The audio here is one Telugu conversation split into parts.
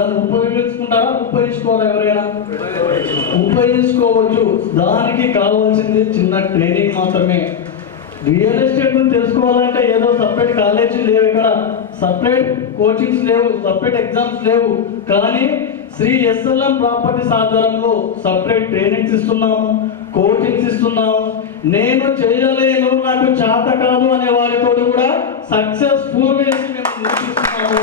దాన్ని ఉపయోగించుకుంటారా? ఉపయోగించుకోవాలి. ఎవరైనా ఉపయోగించుకోవచ్చు. దానికి కావాల్సింది చిన్న ట్రైనింగ్ మాత్రమే. రియల్ ఎస్టేట్ గురించి తెలుసుకోవాలంటే ఏదో సపరేట్ కాలేజీ లేవు, ఇక్కడ సపరేట్ కోచింగ్స్ లేవు, సపరేట్ ఎగ్జామ్స్ లేవు. కానీ శ్రీ ఎస్ఎల్ఎం ప్రాపర్టీస్ ఆధారంలో సపరేట్ ట్రైనింగ్స్ ఇస్తున్నాము, కోచింగ్స్ ఇస్తున్నాము. నేను చేయలేను, నాకు చేత కాదు అనే వారితో కూడా సక్సెస్ఫుల్ వేసి మేము నిరూపిస్తున్నాము.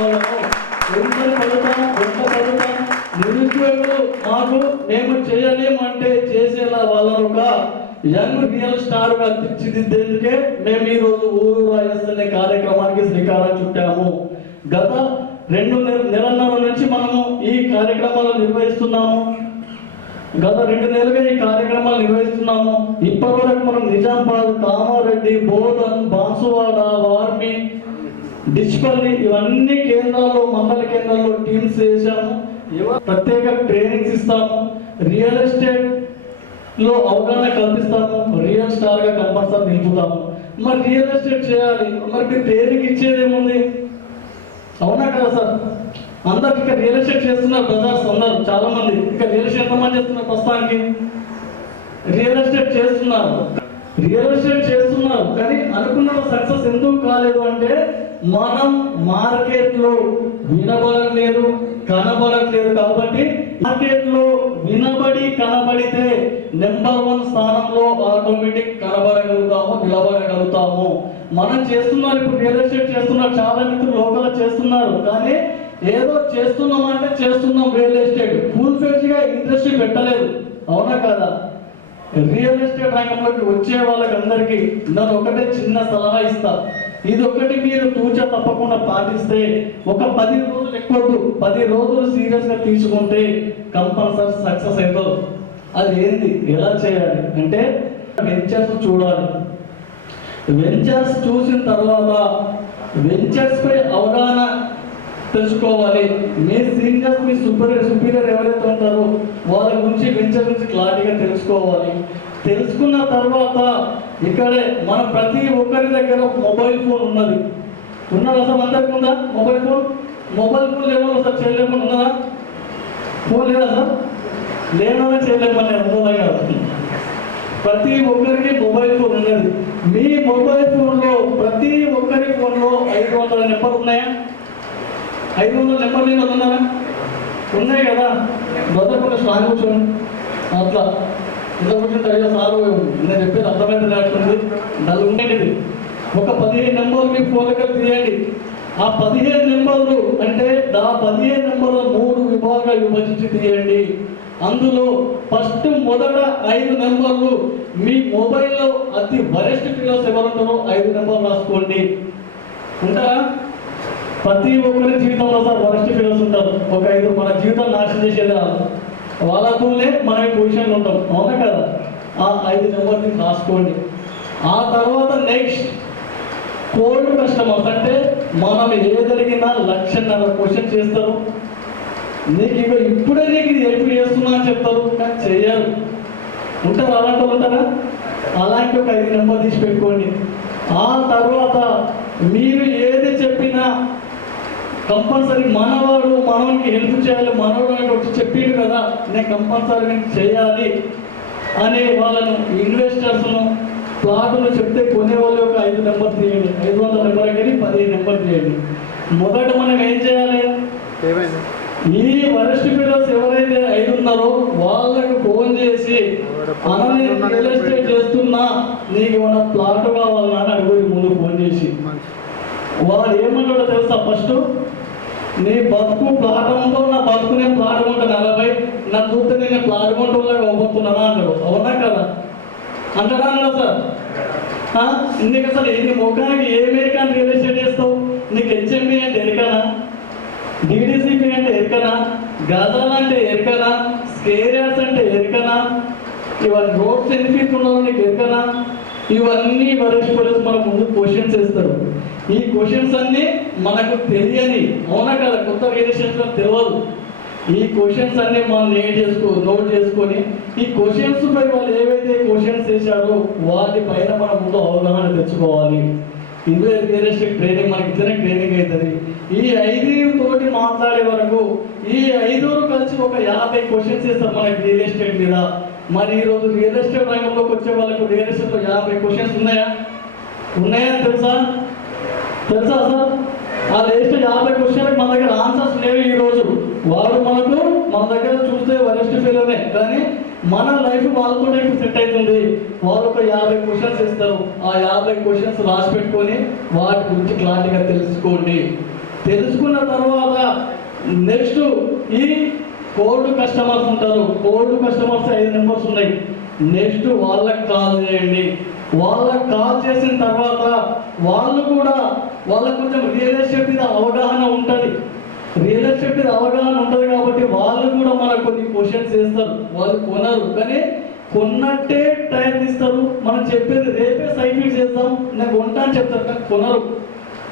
నిరుద్యోగులు మాకు మేము చేయలేము అంటే చేసేలా వాళ్ళను ఒక యంగ్ రియల్ స్టార్ గా తీర్చిదిద్దేందుకే మేము ఈ రోజు ఊరు రాజస్థాన్ కార్యక్రమానికి శ్రీకారం చుట్టాము. గత 2 నెలన్నర నుంచి మనము ఈ కార్యక్రమాలు నిర్వహిస్తున్నాము. గత 2 నెలలుగా ఈ కార్యక్రమాలు నిర్వహిస్తున్నాము. ఇప్పటి వరకు మనం నిజామాబాద్, కామారెడ్డి, బోధన్, బాన్సువాడ, వార్మి, డిచ్పల్లి ఇవన్నీ కేంద్రాల్లో, మండల కేంద్రాల్లో టీమ్స్ వేసాము. ప్రత్యేక ట్రైనింగ్స్ ఇస్తాము. రియల్ ఎస్టేట్ లో అవగాహన కల్పిస్తాము. రియల్ స్టార్ గా కంపల్సరీ నిలుపుతాము. మరి రియల్ ఎస్టేట్ చేయాలి, మరి మీరు ట్రైనింగ్ ఇచ్చేది ఏముంది? అవునా కదా సార్? అందరికి ఇక రియల్ ఎస్టేట్ చేస్తున్నారు బ్రదర్స్, అందరు చాలా మంది ఇక రియల్ ఎస్టేట్ ఎంతమంది చేస్తున్నారు? ప్రస్తుతానికి రియల్ ఎస్టేట్ చేస్తున్నారు కానీ అనుకున్న సక్సెస్ ఎందుకు కాలేదు అంటే మనం మార్కెట్ లో వినబడలేదు, కనబడట్లేదు. కాబట్టి మార్కెట్ లో వినబడి కనబడితే నెంబర్ 1 స్థానంలో ఆటోమేటిక్ కనబడగలుగుతాము, నిలబడగలుగుతాము. మనం చేస్తున్నారు, ఇప్పుడు రియల్ ఎస్టేట్ చేస్తున్నారు, చాలా మిత్రులు లోకల్ చేస్తున్నారు. కానీ ఏదో చేస్తున్నామంటే చేస్తున్నాం, రియల్ ఎస్టేట్ ఫుల్ ఫ్లెడ్జ్ గా ఇంట్రెస్ట్ పెట్టలేదు. అవునా కదా? రియల్ ఎస్టేట్ రంగంలోకి వచ్చే వాళ్ళకందరికీ నేను ఒకటే చిన్న సలహా ఇస్తా. ఇది ఒకటి మీరు తూచ తప్పకుండా పాటిస్తే ఒక 10 రోజులు ఎక్కువద్దు, 10 రోజులు సీరియస్ గా తీసుకుంటే కంపల్సరీ సక్సెస్ అవుతారు. అది ఏంది, ఎలా చేయాలి అంటే వెంచర్స్ చూడాలి. వెంచర్స్ చూసిన తర్వాత వెంచర్స్ పై అవగాహన తెలుసుకోవాలి. మీ సీనియర్స్, మీ సుపీరియర్ ఎవరైతే ఉంటారో వాళ్ళ గురించి వెంచర్ గురించి క్లారిటీగా తెలుసుకోవాలి. తెలుసుకున్న తర్వాత ఇక్కడే మన ప్రతి ఒక్కరి దగ్గర మొబైల్ ఫోన్ ఉన్నది. ఉన్నది అసలు అందరికి ఉందా మొబైల్ ఫోన్? మొబైల్ ఫోన్ లేవో సార్ చేయలేమని ఉన్నదా? ఫోన్ లేదా సార్? లేనోనే చేయలేమని ఉందా కాదు? ప్రతి ఒక్కరికి మొబైల్ ఫోన్ ఉన్నది. మీ మొబైల్ ఫోన్లో ప్రతి ఒక్కరి ఫోన్లో 500 నెంబర్లు ఉన్నాయా? 500 నెంబర్లు ఏమైనా ఉన్నారా? ఉన్నాయి కదా. మొదటి స్ట్రాంగ్ కూర్చోండి. అట్లా ఇంత కూర్చుంటే అయ్యో సారు నేను చెప్పేది అర్థమైతే లేకుండా దాని ఉండేది. ఒక 15 నెంబర్లు మీ ఫోన్లకి తీయండి. ఆ 15 నెంబర్లు అంటే ఆ 15 నెంబర్లు 3 విభాగాలు విభజించి తీయండి. అందులో మొదట 5 నెంబర్లు మీ మొబైల్లో అతి వరెస్ట్ ఫీలర్స్ ఎవరు ఉంటారో 5 నెంబర్లు రాసుకోండి. ఉంటారా? ప్రతి ఒక్కరి జీవితంలో సార్ వరెస్ట్ ఫీలర్స్ ఉంటారు. ఒక 5 మన జీవితం నాశనం చేసేది వాళ్ళకులే మనం ఈ పొజిషన్లో ఉంటాం. అవునా కదా? ఆ 5 నెంబర్ని రాసుకోండి. ఆ తర్వాత నెక్స్ట్ కోల్డ్ కస్టమర్స్ అంటే మనం ఏదడిగినా 1,00,000 క్వశ్చన్ చేస్తారు. నీకు ఇక ఇప్పుడే నీకు ఇది హెల్ప్ చేస్తున్నా అని చెప్తారు, కానీ చెయ్యరు. ఉంటారు అలాంటి ఉంటారా? అలాంటి ఒక 5 నెంబర్ తీసి పెట్టుకోండి. ఆ తర్వాత మీరు ఏది చెప్పినా కంపల్సరీ మనవాడు మనవాడికి హెల్ప్ చేయాలి, మనవాడు వచ్చి చెప్పిండు కదా నేను కంపల్సరీ చేయాలి అనే వాళ్ళను, ఇన్వెస్టర్స్ను, ప్లాట్ను చెప్తే కొనేవాళ్ళు ఒక 5 నెంబర్ తీయండి. 500 నెంబర్ కానీ 15 నెంబర్ తీయండి. మొదట మనం ఏం చేయాలి? ఈ వరస్ట్ ఫీలర్స్ ఎవరైతే 5 ఉన్నారో వాళ్ళకు ఫోన్ చేసి నేను రియల్ ఎస్టేట్ చేస్తున్నా, నీకు ఏమైనా ప్లాట్ కావాలన్నా అని అడుగురి. ముందు ఫోన్ చేసి వాడు ఏమన్నాడో తెలుసా? ఫస్ట్ నీ బతుకు ప్లాట్ ఉందో, నా బతుకు నేను ప్లాట్ కొంటా 40, నన్ను చూస్తే నేను ప్లాట్ కొంటోళ్ళగా అవ్వబోతున్నానా అంటాడు. అవునా కదా? అంటాడా అన్నా సార్? నీకు అసలు నీ ముఖానికి ఏ అమెరికాన్ రియల్ ఎస్టేట్ చేస్తావు? నీకు హెచ్ఎంబి అంటే ఎరికనా, డిడిసిపి అంటే ఎరికనా, గజాలు అంటే ఎరికనా, స్క్వేర్ యార్డ్స్ అంటే ఎరికనా, ఇవన్నీ రోడ్స్ ఎన్ని ఫీట్ ఉన్నారో నీకు ఎరికనా? ఇవన్నీ వరస్ట్ పోలీసు మన ముందు క్వశ్చన్స్ వేస్తారు. ఈ క్వశ్చన్స్ అన్ని మనకు తెలియని, అవునా కదా? కొత్త రియల్ ఎస్టేట్లో తెలియదు. ఈ క్వశ్చన్స్ అన్ని మనం నోట్ చేసుకొని ఈ క్వశ్చన్స్ పై వాళ్ళు ఏవైతే క్వశ్చన్స్ వేశారో వాటి పైన మనం ముందు అవగాహన తెచ్చుకోవాలి. ఇందులో రియల్ ఎస్టేట్ ట్రైనింగ్ మనకి ఇట్లనే ట్రైనింగ్ అవుతుంది. ఈ 5 తోటి మాట్లాడే వరకు ఈ 5 కలిసి ఒక 50 క్వశ్చన్స్ ఇస్తారు మనకి రియల్ ఎస్టేట్ మీద. మరి ఈరోజు రియల్ ఎస్టేట్ రంగంలోకి వచ్చే వాళ్ళకు రియల్ ఎస్టేట్లో 50 క్వశ్చన్స్ ఉన్నాయా తెలుసా సార్? ఆ లేస్ట్ 50 క్వశ్చన్లకు మన దగ్గర ఆన్సర్స్ లేవు. ఈరోజు వాడు మన దగ్గర చూస్తే వరస్ట్ ఫెయిల్నే, కానీ మన లైఫ్ వాళ్ళతో సెట్ అవుతుంది. వాళ్ళు ఒక 50 క్వశ్చన్స్ ఇస్తారు. ఆ 50 క్వశ్చన్స్ రాసి పెట్టుకొని వాటి గురించి క్లారిటీగా తెలుసుకోండి. తెలుసుకున్న తర్వాత నెక్స్ట్ ఈ కోల్డ్ కస్టమర్స్ ఉంటారు. కోల్డ్ కస్టమర్స్ 5 నెంబర్స్ ఉన్నాయి. నెక్స్ట్ వాళ్ళకి కాల్ చేయండి. వాళ్ళకి కాల్ చేసిన తర్వాత వాళ్ళకు కొంచెం రియల్ ఎస్టేట్ మీద అవగాహన ఉంటుంది. కాబట్టి వాళ్ళు కూడా మనకు కొన్ని క్వశ్చన్స్ వేస్తారు. వాళ్ళు కొనరు, కానీ కొన్నట్టే టైం ఇస్తారు. మనం చెప్పేది రేపే సైట్ చేస్తాం, నేను కొంటా అని చెప్తారు, కానీ కొనరు.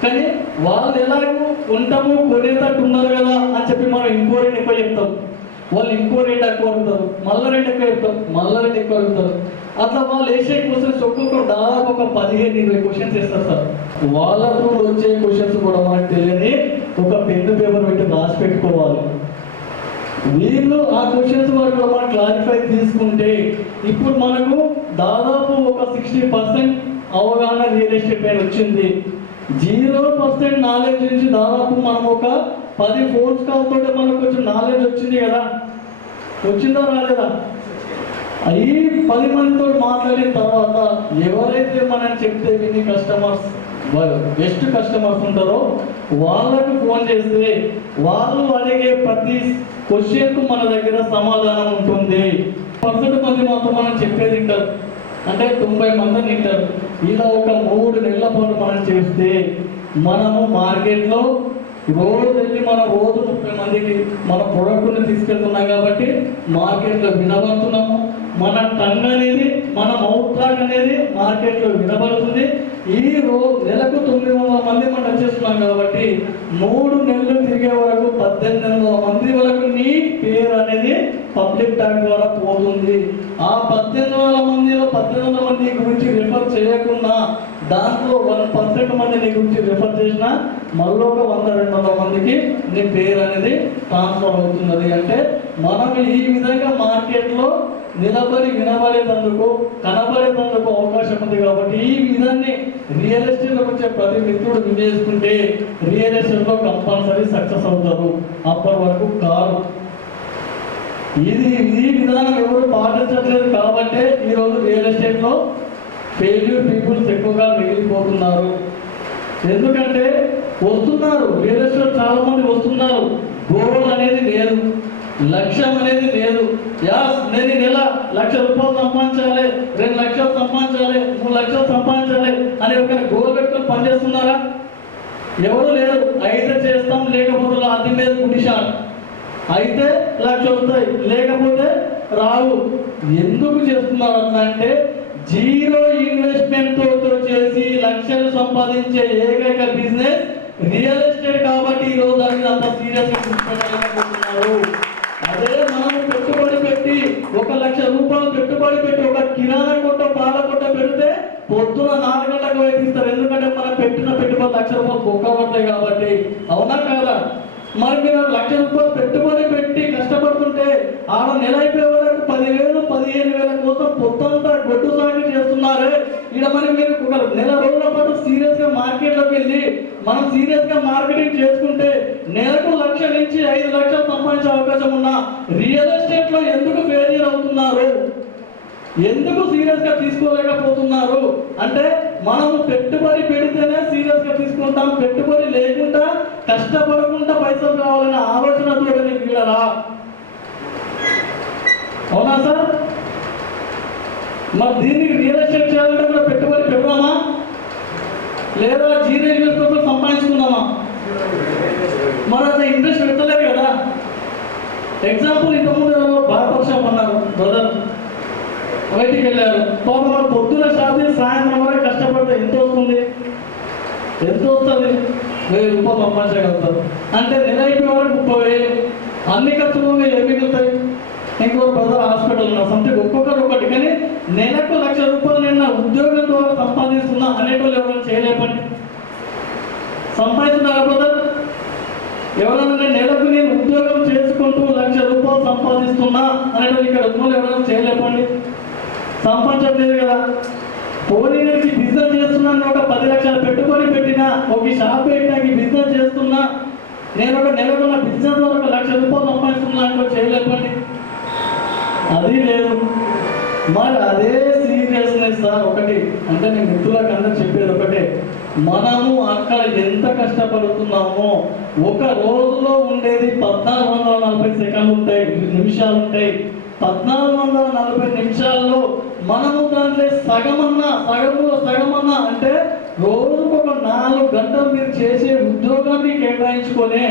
కానీ వాళ్ళు ఎలాగో ఉంటాము కొనేటట్టు ఉన్నారు కదా అని చెప్పి మనం ఇంకో రేట్ ఎక్కువ చెప్తాం. వాళ్ళు ఇంకో రేట్ ఎక్కువ అడుగుతారు, మళ్ళీ రేట్ ఎక్కువ చెప్తాం, మళ్ళీ రేట్ ఎక్కువ అడుగుతారు. అట్లా వాళ్ళు వేసే క్వశ్చన్స్ ఒక్కొక్కరు దాదాపు ఒక 15-20 క్వశ్చన్స్ వేస్తారు సార్. వాళ్ళకు వచ్చే క్వశ్చన్స్ కూడా మనకు తెలియని ఒక పెన్ను పేపర్ పెట్టి రాసి పెట్టుకోవాలి. వీళ్ళు ఆ క్వశ్చన్స్ వరకు మనం క్లారిఫై తీసుకుంటే ఇప్పుడు మనకు దాదాపు ఒక 60% అవగాహన రియల్ ఎస్టేట్ పైన వచ్చింది. 0% నాలెడ్జ్ నుంచి దాదాపు మనం ఒక 10 ఫోన్స్ కాల్ తోటి మనకు కొంచెం నాలెడ్జ్ వచ్చింది కదా. వచ్చిందా రాలేదా? ఈ 10 మందితో మాట్లాడిన తర్వాత ఎవరైతే మనం చెప్తే విని కస్టమర్స్ బెస్ట్ కస్టమర్స్ ఉంటారో వాళ్ళకు ఫోన్ చేస్తే వాళ్ళు అడిగే ప్రతి క్వశ్చన్కు మన దగ్గర సమాధానం ఉంటుంది. 1% మంది మాత్రం మనం చెప్పేది వింటారు, అంటే 90 మందిని వింటారు. ఇలా ఒక 3 నెలల పాటు మనం చేస్తే మనము మార్కెట్లో రోజు వెళ్ళి మనం రోజు 30 మందికి మన ప్రొడక్ట్ని తీసుకెళ్తున్నాం కాబట్టి మార్కెట్లో వినబడుతున్నాము. మన టంగ్ అనేది, మన మౌత్ టాక్ అనేది మార్కెట్లో వినబడుతుంది. ఈ నెలకు 900 మంది మనం చేస్తున్నాం కాబట్టి 3 నెలలు తిరిగే వరకు 1800 మంది వరకు నీ పేరు అనేది పబ్లిక్ టాక్ ద్వారా పోతుంది. ఆ 1800 మందిలో 1800 మంది గురించి రిఫర్ చేయకుండా దాంట్లో 1% మంది నీ గురించి రిఫర్ చేసినా మళ్ళీ ఒక 100-200 మందికి నీ పేరు అనేది ట్రాన్స్ఫర్ అవుతున్నది. అంటే మనం ఈ విధంగా మార్కెట్లో నిలబడి వినబడేందుకు కనబడేందుకు అవకాశం ఉంది. కాబట్టి ఈ విధాన్ని రియల్ ఎస్టేట్లోకి వచ్చే ప్రతి మిత్రుడు వినియోగించుకుంటే రియల్ ఎస్టేట్లో కంపల్సరీ సక్సెస్ అవుతారు. అప్పటి వరకు కాదు. ఈ విధానం ఎవరు పాటించట్లేదు కాబట్టి ఈరోజు రియల్ ఎస్టేట్లో ఫెయిల్యూర్ పీపుల్స్ ఎక్కువగా మిగిలిపోతున్నారు. ఎందుకంటే వస్తున్నారు, రియల్ ఎస్టేట్ చాలా మంది వస్తున్నారు, గోల్ అనేది లేదు, లక్ష్యం అనేది లేదు. నేను ఈ నెల 1,00,000 రూపాయలు సంపాదించాలి, 2 లక్షలు సంపాదించాలి, 3 లక్షలు సంపాదించాలి అని ఒక గోల్ పెట్టుకొని పనిచేస్తున్నారా? ఎవరు లేరు. అయితే చేస్తాం, లేకపోతే అది మీద గుడిషాలు. అయితే 1,00,000 వస్తాయి, లేకపోతే రావు. ఎందుకు చేస్తున్నారు అట్లా అంటే జీరో ఇన్వెస్ట్మెంట్ తో చేసి లక్షలు సంపాదించే ఏకైక బిజినెస్ రియల్ ఎస్టేట్ కాబట్టి ఈరోజు దాన్ని అంత సీరియస్ గా తీసుకెళ్ళలేకపోతున్నారు. అదే మనం పెట్టుబడి పెట్టి 1,00,000 రూపాయలు పెట్టుబడి పెట్టి ఒక కిరాణా కొట్ట పాల కొట్ట పెడితే పొద్దున 4 గంటలకు వేధిస్తారు. ఎందుకంటే మనం పెట్టిన పెట్టుబడి 1,00,000 రూపాయలు బొక్కబడతాయి కాబట్టి. అవునా కాదా? మరి మీరు 1,00,000 రూపాయలు పెట్టుబడి పెట్టి కష్టపడుతుంటే ఆడ నెల అయిపోయే వరకు 10,000-15,000 కోసం పొద్దంతా గొడ్డు సాగు చేస్తున్నారే. ఇక్కడ మరి మీరు ఒక నెల రోజుల పాటు సీరియస్ గా మార్కెట్లోకి వెళ్ళి మనం సీరియస్ గా మార్కెటింగ్ చేసుకుంటే నెలకు 1,00,000 నుంచి 5 లక్షలు సంపాదించే అవకాశం ఉన్న రియల్ ఎస్టేట్ లో ఎందుకు ఫెయిల్యూర్ అవుతున్నారు? ఎందుకు సీరియస్ గా తీసుకోలేకపోతున్నారు? అంటే మనం పెట్టుబడి పెడితేనే సీరియస్ గా తీసుకుంటాం, పెట్టుబడి లేకుండా కష్టపడకుండా పైసలు కావాలనే ఆలోచనతో వీళ్ళరా? అవునా సార్? మరి దీనికి రియల్ ఎస్టేట్ చేయాలంటే కూడా పెట్టుబడి పెడదామా లేదా జీరో ఇన్వెస్ట్మెంట్ సంపాదించుకుందామా? మరి అసలు ఇంట్రెస్ట్ పెట్టలేదు కదా. ఎగ్జాంపుల్ ఇంతకుముందు బార్బర్ షాప్ అన్నారు బ్రదర్, బయటికి వెళ్ళారు. పాపం మన పొద్దున షాప్ సాయంత్రం వరకు కష్టపడితే ఎంత వస్తుంది? 1,000 రూపాయలు సంపాదించగలుగుతారు. అంటే నెల అయిపోయే వరకు 30,000. అన్ని ఖర్చులు ఏమి మిగులుతాయి? ఇంకో బ్రదర్ హాస్పిటల్ ఉన్నారు, సంథింగ్ ఒక్కొక్కరు ఒకటి. కానీ నెలకు 1,00,000 రూపాయలు నేను ఉద్యోగం ద్వారా సంపాదిస్తున్నా అనేటోళ్ళు ఎవరైనా చేయలేపండి. సంపాదిస్తున్నారా బ్రదర్? ఎవరైనా నెలకు నేను ఉద్యోగం చేసుకుంటూ ₹1,00,000 సంపాదిస్తున్నా అనేటువంటి ఇక్కడ ఉద్యోగులు ఎవరైనా చేయలేపండి, సంపాదించట్లేదు కదా. పోనీ బిజినెస్ చేస్తున్నాను, ఒక 10 లక్షలు పెట్టుబడి పెట్టినా, ఒక షాప్ పెట్టినా, బిజినెస్ చేస్తున్నా, నేను ఒక నెలకు నా బిజినెస్ ద్వారా ₹1,00,000 సంపాదిస్తున్నా అంటే చేయలేపండి, అది లేదు. మరి అదే సీరియస్నెస్ సార్ ఒకటి అంటే నేను మిత్రులకు అందరూ చెప్పేది ఒకటే, మనము అక్కడ ఎంత కష్టపడుతున్నామో ఒక రోజులో ఉండేది 1440 సెకండ్లు ఉంటాయి, నిమిషాలు ఉంటాయి. 1440 నిమిషాల్లో మనము దాంట్లో సగమన్నా అంటే రోజుకు ఒక 4 గంటలు మీరు చేసే ఉద్యోగాన్ని కేటాయించుకొని,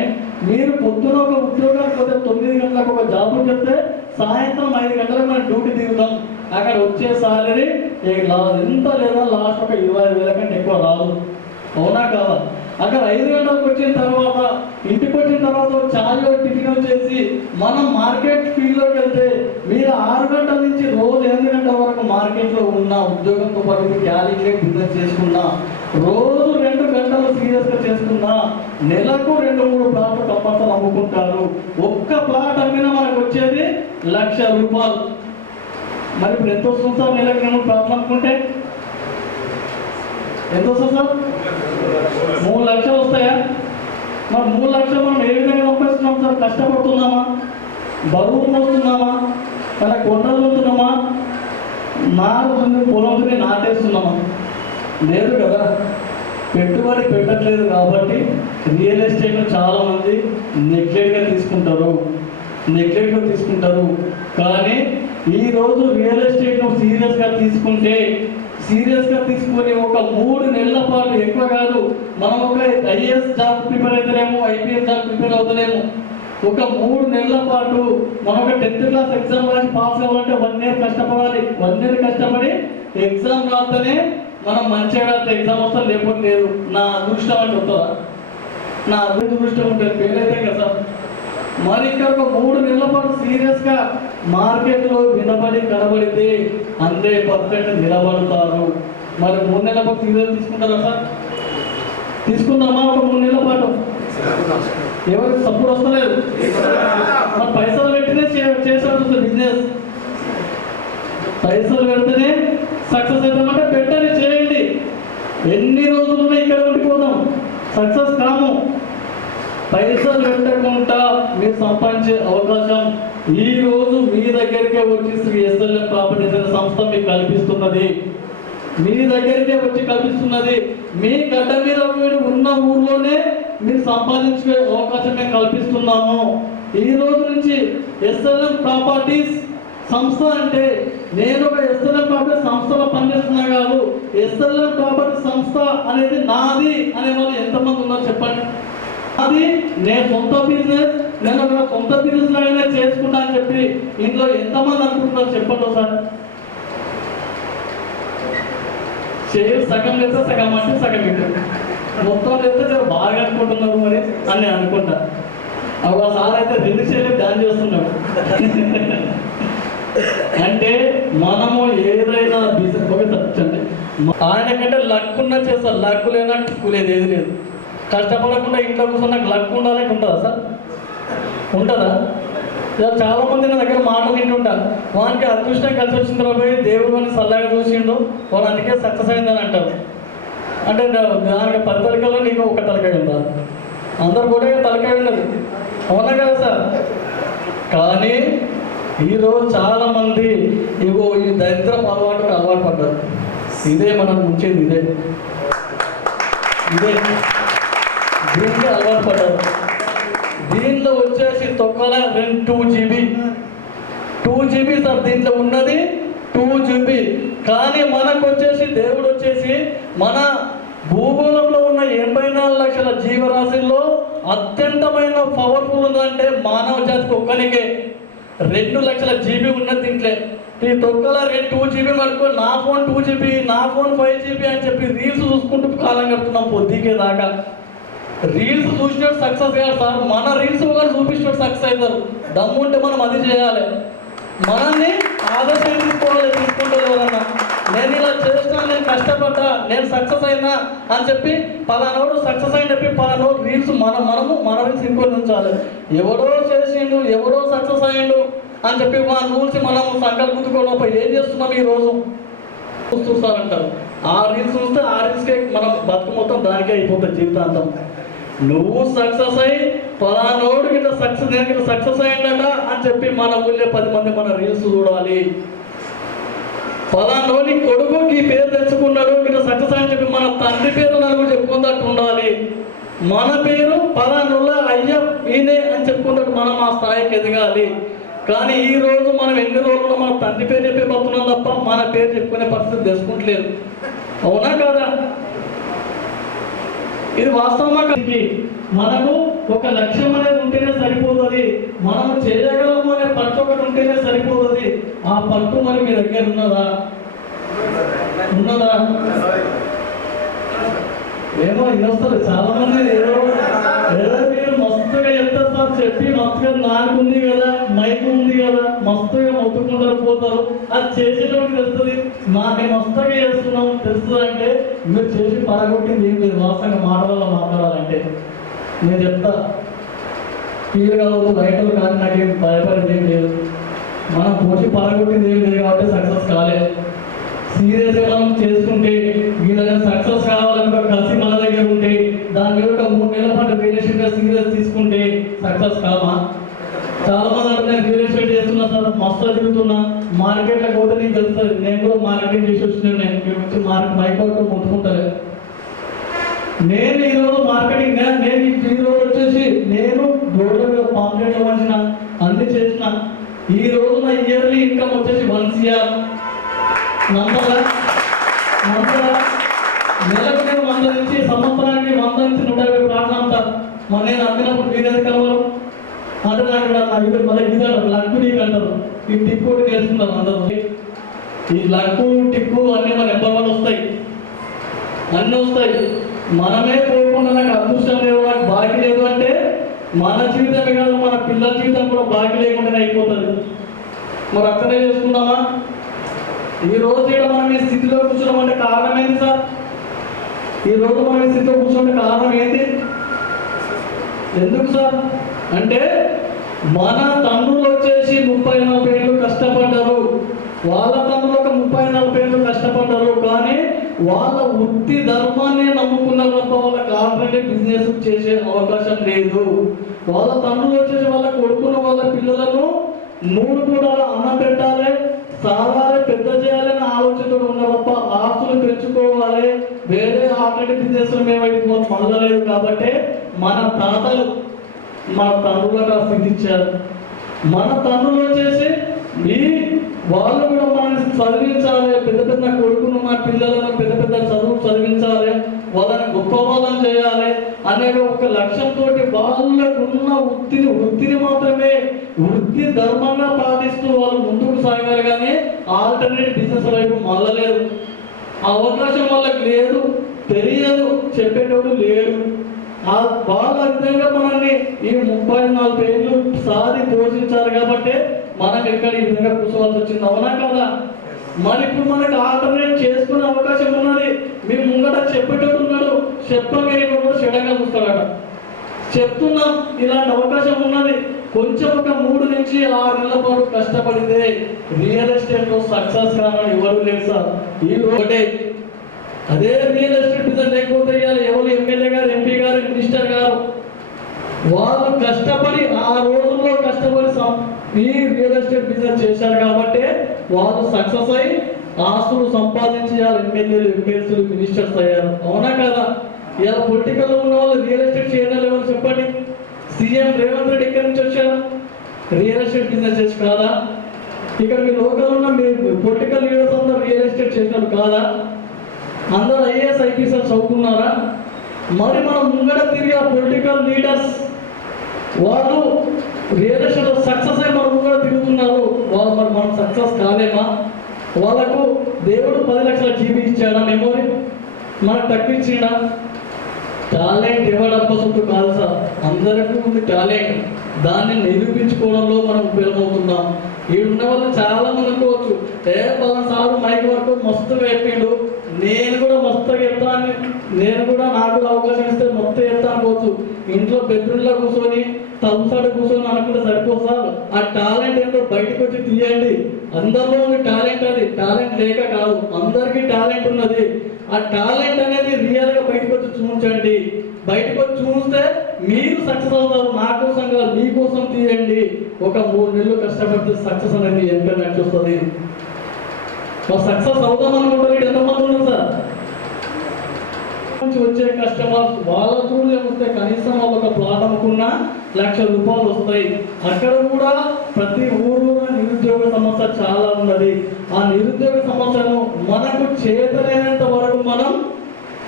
మీరు పొద్దున ఒక ఉద్యోగానికి పోతే 9 గంటలకు ఒక జాబ్ చెప్తే సాయంత్రం 5 గంటలకు మనం డ్యూటీ దిగుతాం. అక్కడ వచ్చే సాలరీ ఎంత లేదా లాస్ట్ ఒక 20,000 కంటే ఎక్కువ రాదు, అవునా కాదా? అక్కడ 5 గంటలకు వచ్చిన తర్వాత ఇంటికి వచ్చిన తర్వాత చాయ్ టిఫిన్ చేసి మనం మార్కెట్ ఫీల్డ్లోకి వెళ్తే మీరు 6 గంటల నుంచి రోజు 8 గంటల వరకు మార్కెట్లో ఉన్న ఉద్యోగంతో పాటు క్యాలిక్యులేట్ బిజినెస్ చేసుకున్నా, రోజు 2 గంటలు సీరియస్గా చేసుకున్నా, నెలకు 2-3 ప్లాట్లు కంపల్సరీ అమ్ముకుంటారు. ఒక్క ప్లాట్ అమ్మినా మనకు వచ్చేది ₹1,00,000. మరి ఇప్పుడు ఎంత వస్తుంది సార్? నెలకు 2 ప్లాట్లు అమ్ముకుంటే ఎంత వస్తుంది సార్? 3 లక్షలు వస్తాయా? మరి 3 లక్షలు మనం ఏ విధంగా సంపాదిస్తున్నాం సార్? కష్టపడుతున్నామా, బరువు మోస్తున్నామా, మన కొండలు ఉంటున్నామా, పొలంతో నాటేస్తున్నామా? లేదు కదా. పెట్టుబడి పెట్టట్లేదు కాబట్టి రియల్ ఎస్టేట్ చాలా మంది నెగ్లెక్ట్గా తీసుకుంటారు. కానీ ఈరోజు రియల్ ఎస్టేట్ను సీరియస్గా తీసుకొని ఒక 3 నెలల పాటు, ఎక్కువ కాదు, మనం ఒక ఐఏఎస్ జాబ్ ప్రిపేర్ అవుతలేము, ఐపీఎస్ జాబ్ ప్రిపేర్ అవుతలేము, ఒక 3 నెలల పాటు మనం ఒక 10th క్లాస్ ఎగ్జామ్ రాసి పాస్ అవ్వాలంటే 1 ఇయర్ కష్టపడాలి. 1 ఇయర్ కష్టపడి ఎగ్జామ్ రాస్తేనే మనం మంచిగా రాస్తే ఎగ్జామ్ వస్తా, లేకపోతే లేదు. నా అదృష్టం అంటే వస్తుందా? నా అదృష్టం ఉంటుంది, ఫెయిల్ అయితే కదా సార్. మరి ఇక్కడ ఒక 3 నెలల పాటు సీరియస్గా మార్కెట్లో కనబడితే 100% నిలబడతారు. మరి 3 నెలల పాటు సీరియస్ తీసుకుంటారా సార్? తీసుకుందామా? ఒక 3 నెలల పాటు ఎవరికి సపోర్ట్ వస్తలేదు. మరి పైసలు పెట్టినే చేసాల్సి బిజినెస్, పైసలు పెడితేనే సక్సెస్ అవుతామంటే పెట్టని చేయండి. ఎన్ని రోజులున్నా ఇక్కడ ఉండిపోదాం, సక్సెస్ కాము. పైసలు పెట్టకుండా మీరు సంపాదించే అవకాశం ఈ రోజు మీ దగ్గరికే వచ్చి శ్రీ ఎస్ఎల్ఎం ప్రాపర్టీస్ అనే సంస్థ మీకు కల్పిస్తున్నది. మీ గడ్డ మీద మీరు ఉన్న ఊర్లోనే మీరు సంపాదించే అవకాశం మేము కల్పిస్తున్నాము. ఈ రోజు నుంచి ఎస్ఎల్ఎం ప్రాపర్టీస్ సంస్థ అంటే నేను ఒక ఎస్ఎల్ఎం ప్రాపర్టీ సంస్థలో పనిచేస్తున్నా కాదు, ఎస్ఎల్ఎం ప్రాపర్టీ సంస్థ అనేది నాది అనే వాళ్ళు ఎంతమంది ఉన్నారు చెప్పండి? అది నేను సొంత బిజినెస్, నేను ఒక సొంత బిజినెస్ లాగానే చేసుకుంటా అని చెప్పి ఇంట్లో ఎంతమంది అనుకుంటున్నారు చెప్పండి సార్? షేర్ సగం లేదా సగం అంటే సగం ఇటు మొత్తం చేస్తే చాలా బాగా అనుకుంటున్నారు మరి అని నేను అనుకుంటా. ఒకసారి అయితే 2 షేర్లు డాన్ చేస్తున్నాడు. అంటే మనము ఏదైనా బిజినెస్ ఒకసారి ఆయన కంటే లక్ ఉన్న చేస్తారు, లక్ లేనట్టు లేదు, ఏది లేదు. కష్టపడకుండా ఇంట్లో కూర్చొని నాకు లక్ ఉండాలంటే ఉంటుందా సార్? ఉంటుందా? చాలా మంది నా దగ్గర మాటలు వింటుంటారు, వానికి అదృష్టం కలిసి వచ్చిన తర్వాత దేవుడు అని సల్లగా చూసిండు, వాడు అందుకే సక్సెస్ అయిందని అంటారు. అంటే దానికి 10 తలకాయలో నీకు ఒక తలకాయ ఉందా? అందరు కూడా తలకాయ ఉన్నది, అవునా కదా సార్? కానీ ఈరోజు చాలా మంది ఇగో ఈ దరిద్రపు అలవాటు పడ్డారు. ఇదే మనం ఉంచేది, ఇదే దీనికి అలవాటు పడ్డారు. దీంట్లో వచ్చేసి తొక్కల 2 GB సార్, దీంట్లో ఉన్నది 2 GB. కానీ మనకు వచ్చేసి దేవుడు వచ్చేసి మన భూగోళంలో ఉన్న 84 లక్షల జీవరాశుల్లో అత్యంతమైన పవర్ఫుల్ ఉందంటే మానవ జాతికి ఒక్కనికే 2 లక్షల GB ఉన్నది దీంట్లో. ఈ తొక్కల 2 GB వరకు నా ఫోన్ 2 GB, నా ఫోన్ 5 GB అని చెప్పి రీల్స్ చూసుకుంటూ కాలం గడుపుతున్నాం పొద్దుకే దాకా. రీల్స్ చూసినట్టు సక్సెస్ కాదు సార్, మన రీల్స్ కూడా చూపించినట్టు సక్సెస్ అవుతారు. దమ్ము ఉంటే మనం అది చేయాలి, మనల్ని ఆదర్శంగా తీసుకుంటారు ఎవరన్నా. నేను ఇలా చేసినా, నేను కష్టపడ్డా, నేను సక్సెస్ అయినా అని చెప్పి పలానోడు సక్సెస్ అయిన చెప్పి పలానోడు రీల్స్ మన రీల్స్ ఇంకొని ఉంచాలి. ఎవడో చేసిండు, ఎవడో సక్సెస్ అయ్యిండు అని చెప్పి మన రూల్స్ మనం సంకల్పించుకోవడం ఏం చేస్తున్నాం ఈరోజు చూస్తారంటారు. ఆ రీల్స్ చూస్తే ఆ రీల్స్కే మనం బతుకు మొత్తం దానికే అయిపోతుంది జీవితాంతం. నువ్వు సక్సెస్ అయ్యి పలానోడు గిట్లా సక్సెస్, నేను గిట్లా సక్సెస్ అయ్యిందట అని చెప్పి మన ఊళ్ళో 10 మంది మన రీల్స్ చూడాలి. పలానోని కొడుకు ఈ పేరు తెచ్చుకున్నాడు గిట్లా సక్సెస్ అని చెప్పి మన తండ్రి పేరు నలుగురు చెప్పుకున్నట్టు ఉండాలి. మన పేరు పలానోళ్ళ అయ్య ఈయనే అని చెప్పుకున్నట్టు మనం ఆ స్థాయికి ఎదగాలి. కానీ ఈ రోజు మనం ఎన్ని రోజులు మన తండ్రి పేరు చెప్పే బతున్నాం తప్ప మన పేరు చెప్పుకునే పరిస్థితి తెచ్చుకుంటలేదు. అవునా కదా? ఇది వాస్తవమా? మనకు ఒక లక్ష్యం అనేది ఉంటేనే సరిపోతుంది, మనం చేయగలము అనే పట్టు ఒకటి ఉంటేనే సరిపోతుంది. ఆ పట్టు మరి మీ దగ్గర ఉన్నదా? ఏమో ఇన్నొస్తారు చాలా మంది. ఏదో మీరు మస్తుగా చెప్తారు సార్, చెప్పి మస్తుగా నాలుగు కదా, మైక్ ఉంది కదా, మస్తుగా మొత్తుకుంటారు పోతారు. అది చేసేటప్పుడు తెలుస్తుంది. మేము మస్తుగా చేస్తున్నాం తెలుస్తుంది. అంటే మీరు చేసి పడగొట్టింది ఏం లేదు. వాస్తవంగా మాటలలో మాట్లాడాలంటే నేను చెప్తా, ఫీల్ కావచ్చు, రైతులు కానీ నాకేం భయపడేది ఏం లేదు. మనం పోసి పడగొట్టింది ఏం లేదు కాబట్టి సక్సెస్ కాలేదు. సీరియస్గా మనం చేసుకుంటే వీళ్ళని సక్సెస్ కావాలనుకో కలిసి మన దగ్గర ఉంటే దాని మీద ఒక 3 నెలల పాటు రియల్ ఎస్టేట్గా సీరియస్ తీసుకుంటే సక్సెస్ కావా? చాలా మంది అంటే నేను రియల్ ఎస్టేట్ చేస్తున్నా సార్, మస్తు తిరుగుతున్నా, మార్కెట్లోకి పోతే నీకు తెలుస్తుంది. నేను కూడా మార్కెటింగ్ చేసి వచ్చినాను. నేను వచ్చి మైక్ అవుట్ ముట్టుకుంటాను. నేను ఈరోజు మార్కెటింగ్, నేను ఈరోజు వచ్చేసి నేను రోడ్ల మీద పాంప్లెట్లు మంచిన అన్ని చేసిన. ఈ రోజు నా ఇయర్లీ ఇన్కమ్ వచ్చేసి 1 CR. నమ్మరా? నెలకు నేను 100 నుంచి సంవత్సరానికి 100 నుంచి 150 ప్లాట్లు అంటారు. నేను అమ్మినప్పుడు మీరేది కలవరు అంటే నాకు నా ఇది మళ్ళీ ఇది లక్కు నీకు అంటారు. ఈ టిక్కు నేర్చుకున్నారు అందరూ. ఈ లక్కు టిక్కు అన్నీ మన నెంబర్ వస్తాయి, అన్నీ వస్తాయి. మనమే పోకుండా నాకు అదృష్టం లేదు, నాకు బాకీ లేదు అంటే మన జీవితమే కాదు మన పిల్లల జీవితం కూడా బాకీ లేకుండానే అయిపోతుంది. మరి అక్కడే చేసుకుందామా? ఈ రోజు ఇక్కడ మనం ఈ స్థితిలో కూర్చోడం అంటే కారణం ఏంటి సార్? ఈ రోజు మనం ఈ స్థితిలో కూర్చుంటే కారణం ఏంటి? ఎందుకు సార్ అంటే మన తండ్రులు వచ్చేసి 30-40 ఏళ్ళు కష్టపడ్డారు. వాళ్ళ తండ్రులు ఒక 30-40 ఏళ్ళు కష్టపడ్డారు. కానీ వాళ్ళ వృత్తి ధర్మాన్ని నమ్ముకున్నారు తప్ప వాళ్ళకి ఆల్టర్నేటివ్ బిజినెస్ చేసే అవకాశం లేదు. వాళ్ళ తండ్రులు వచ్చేసి వాళ్ళ కొడుకును వాళ్ళ పిల్లలను 3 పూటలు అన్నం పెట్టాలి, సాగాలి, పెద్ద చేయాలని ఆలోచనతో ఉన్నారు తప్ప ఆస్తులు పెంచుకోవాలి, వేరే ఆల్టర్నేటివ్ బిజినెస్ మేము మొదలలేదు. కాబట్టి మన తాతలు మన తండ్రులకు ఆ స్థితి ఇచ్చారు. మన తండ్రులు వచ్చేసి వాళ్ళు కూడా మనల్ని చదివించాలి, పెద్ద కొడుకును మా పిల్లలను పెద్ద చదువు చదివించాలి, వాళ్ళని గొప్ప వాళ్ళని చేయాలి అనే ఒక లక్ష్యంతో వాళ్ళకున్న వృత్తిని మాత్రమే వృత్తి ధర్మంగా పాటిస్తూ వాళ్ళు ముందుకు సాగాలి. కానీ ఆల్టర్నేటివ్ బిజినెస్ వైపు మళ్ళలేదు. ఆ అవకాశం వాళ్ళకి లేదు, తెలియదు, చెప్పేటోడు లేడు. వాళ్ళ విధంగా మనల్ని ఈ 34 ఏళ్ళు సాది పోషించారు. కాబట్టి మనం ఎక్కడ ఈ విధంగా కూర్చోవాల్సి వచ్చింది. అవునా కదా? మరి ఇప్పుడు మనకు ఆల్టర్నేట్ చేసుకునే అవకాశం ఉన్నది. మీ ముంగట చెప్పేటట్టు ఉన్నాడు, చెప్పగలిగిన చెడగా చూస్తాడట. చెప్తున్నాం ఇలాంటి అవకాశం ఉన్నది. కొంచెం ఒక 3 నుంచి 6 నెలల పాటు కష్టపడితే రియల్ ఎస్టేట్ లో సక్సెస్ కావాలని ఎవరు లేదు సార్. ఈ ఒకటే అదే రియల్ ఎస్టేట్ బిజినెస్ లేకపోతే ఎవరు ఎమ్మెల్యే గారు, ఎంపీ గారు, మినిస్టర్ గారు వాళ్ళు కష్టపడి ఆ రోజుల్లో కష్టపడి ఈ రియల్ ఎస్టేట్ బిజినెస్ చేశారు. కాబట్టి వాళ్ళు సక్సెస్ అయ్యి ఆస్తులు సంపాదించి ఎమ్మెల్యేలు, ఎంపీలు, మినిస్టర్స్ అయ్యారు. అవునా కదా? ఇలా పొలిటికల్లో ఉన్న వాళ్ళు రియల్ ఎస్టేట్ చేయడం ఎవరు చెప్పండి? సీఎం రేవంత్ రెడ్డి ఎక్కడి నుంచి వచ్చారు? రియల్ ఎస్టేట్ బిజినెస్ చేసి కాదా? ఇక్కడ మీ లోకల్ ఉన్న మీ పొలిటికల్ లీడర్స్ అందరూ రియల్ ఎస్టేట్ చేసినారు కాదా? అందరూ ఐఏఎస్ ఐపీఎస్ చదువుకున్నారా? మరి మనం ముంగడ తిరిగి ఆ పొలిటికల్ లీడర్స్ వాళ్ళు రియల్ ఎస్టేట్ సక్సెస్ అయ్యి మనం ముంగడ తిరుగుతున్నారు. వాళ్ళు మరి మనం సక్సెస్ కాలేమా? వాళ్ళకు దేవుడు 10 లక్షల జీబీ ఇచ్చాడా మెమోరీ? మనకు తగ్గించిండా? టాలెంట్ ఎవడప్ప సొత్తు కాదు సార్, అందరికీ ఉంది టాలెంట్. దాన్ని నిరూపించుకోవడంలో మనం ఉపయోగమవుతున్నాం. ఈడున్న వాళ్ళు చాలా మంది అనుకోవచ్చు, పలానా సారు మైక్ వరకు మస్తుగా చెప్పిండు, నేను కూడా మస్తుగా చెప్తాను, నేను కూడా నాకు అవకాశం ఇస్తే మొత్తం చెప్తా అనుకోవచ్చు. ఇంట్లో బెడ్రూమ్లో కూర్చొని తలుసాడు కూర్చొని అనుకుంటే సరిపోతారు. ఆ టాలెంట్ ఏంటో బయటకు వచ్చి తీయండి. అందరిలో ఉన్న టాలెంట్, అది టాలెంట్ లేక కాదు, అందరికీ టాలెంట్ ఉన్నది. ఆ టాలెంట్ అనేది రియల్గా బయటకు వచ్చి చూపించండి. బయటకు వచ్చి చూస్తే మీరు సక్సెస్ అవుతారు. నా కోసం కాదు, మీకోసం తీయండి. ఒక 3 నెలలు కష్టపడితే సక్సెస్ అనేది ఎంత నడుస్తుంది. సక్సెస్ అవుతాం అనుకుంటారు. ఎంతమంది ఉన్నారు సార్? నుంచి వచ్చే కస్టమర్స్ వాళ్ళ త్రూలే వస్తే కనీసం వాళ్ళు ఒక ప్లాట్ అమ్ముకున్నా ₹1,00,000 వస్తాయి. అక్కడ కూడా ప్రతి ఊరు నిరుద్యోగ సమస్య చాలా ఉన్నది. ఆ నిరుద్యోగ సమస్యను మనకు చేతనైనంత వరకు మనం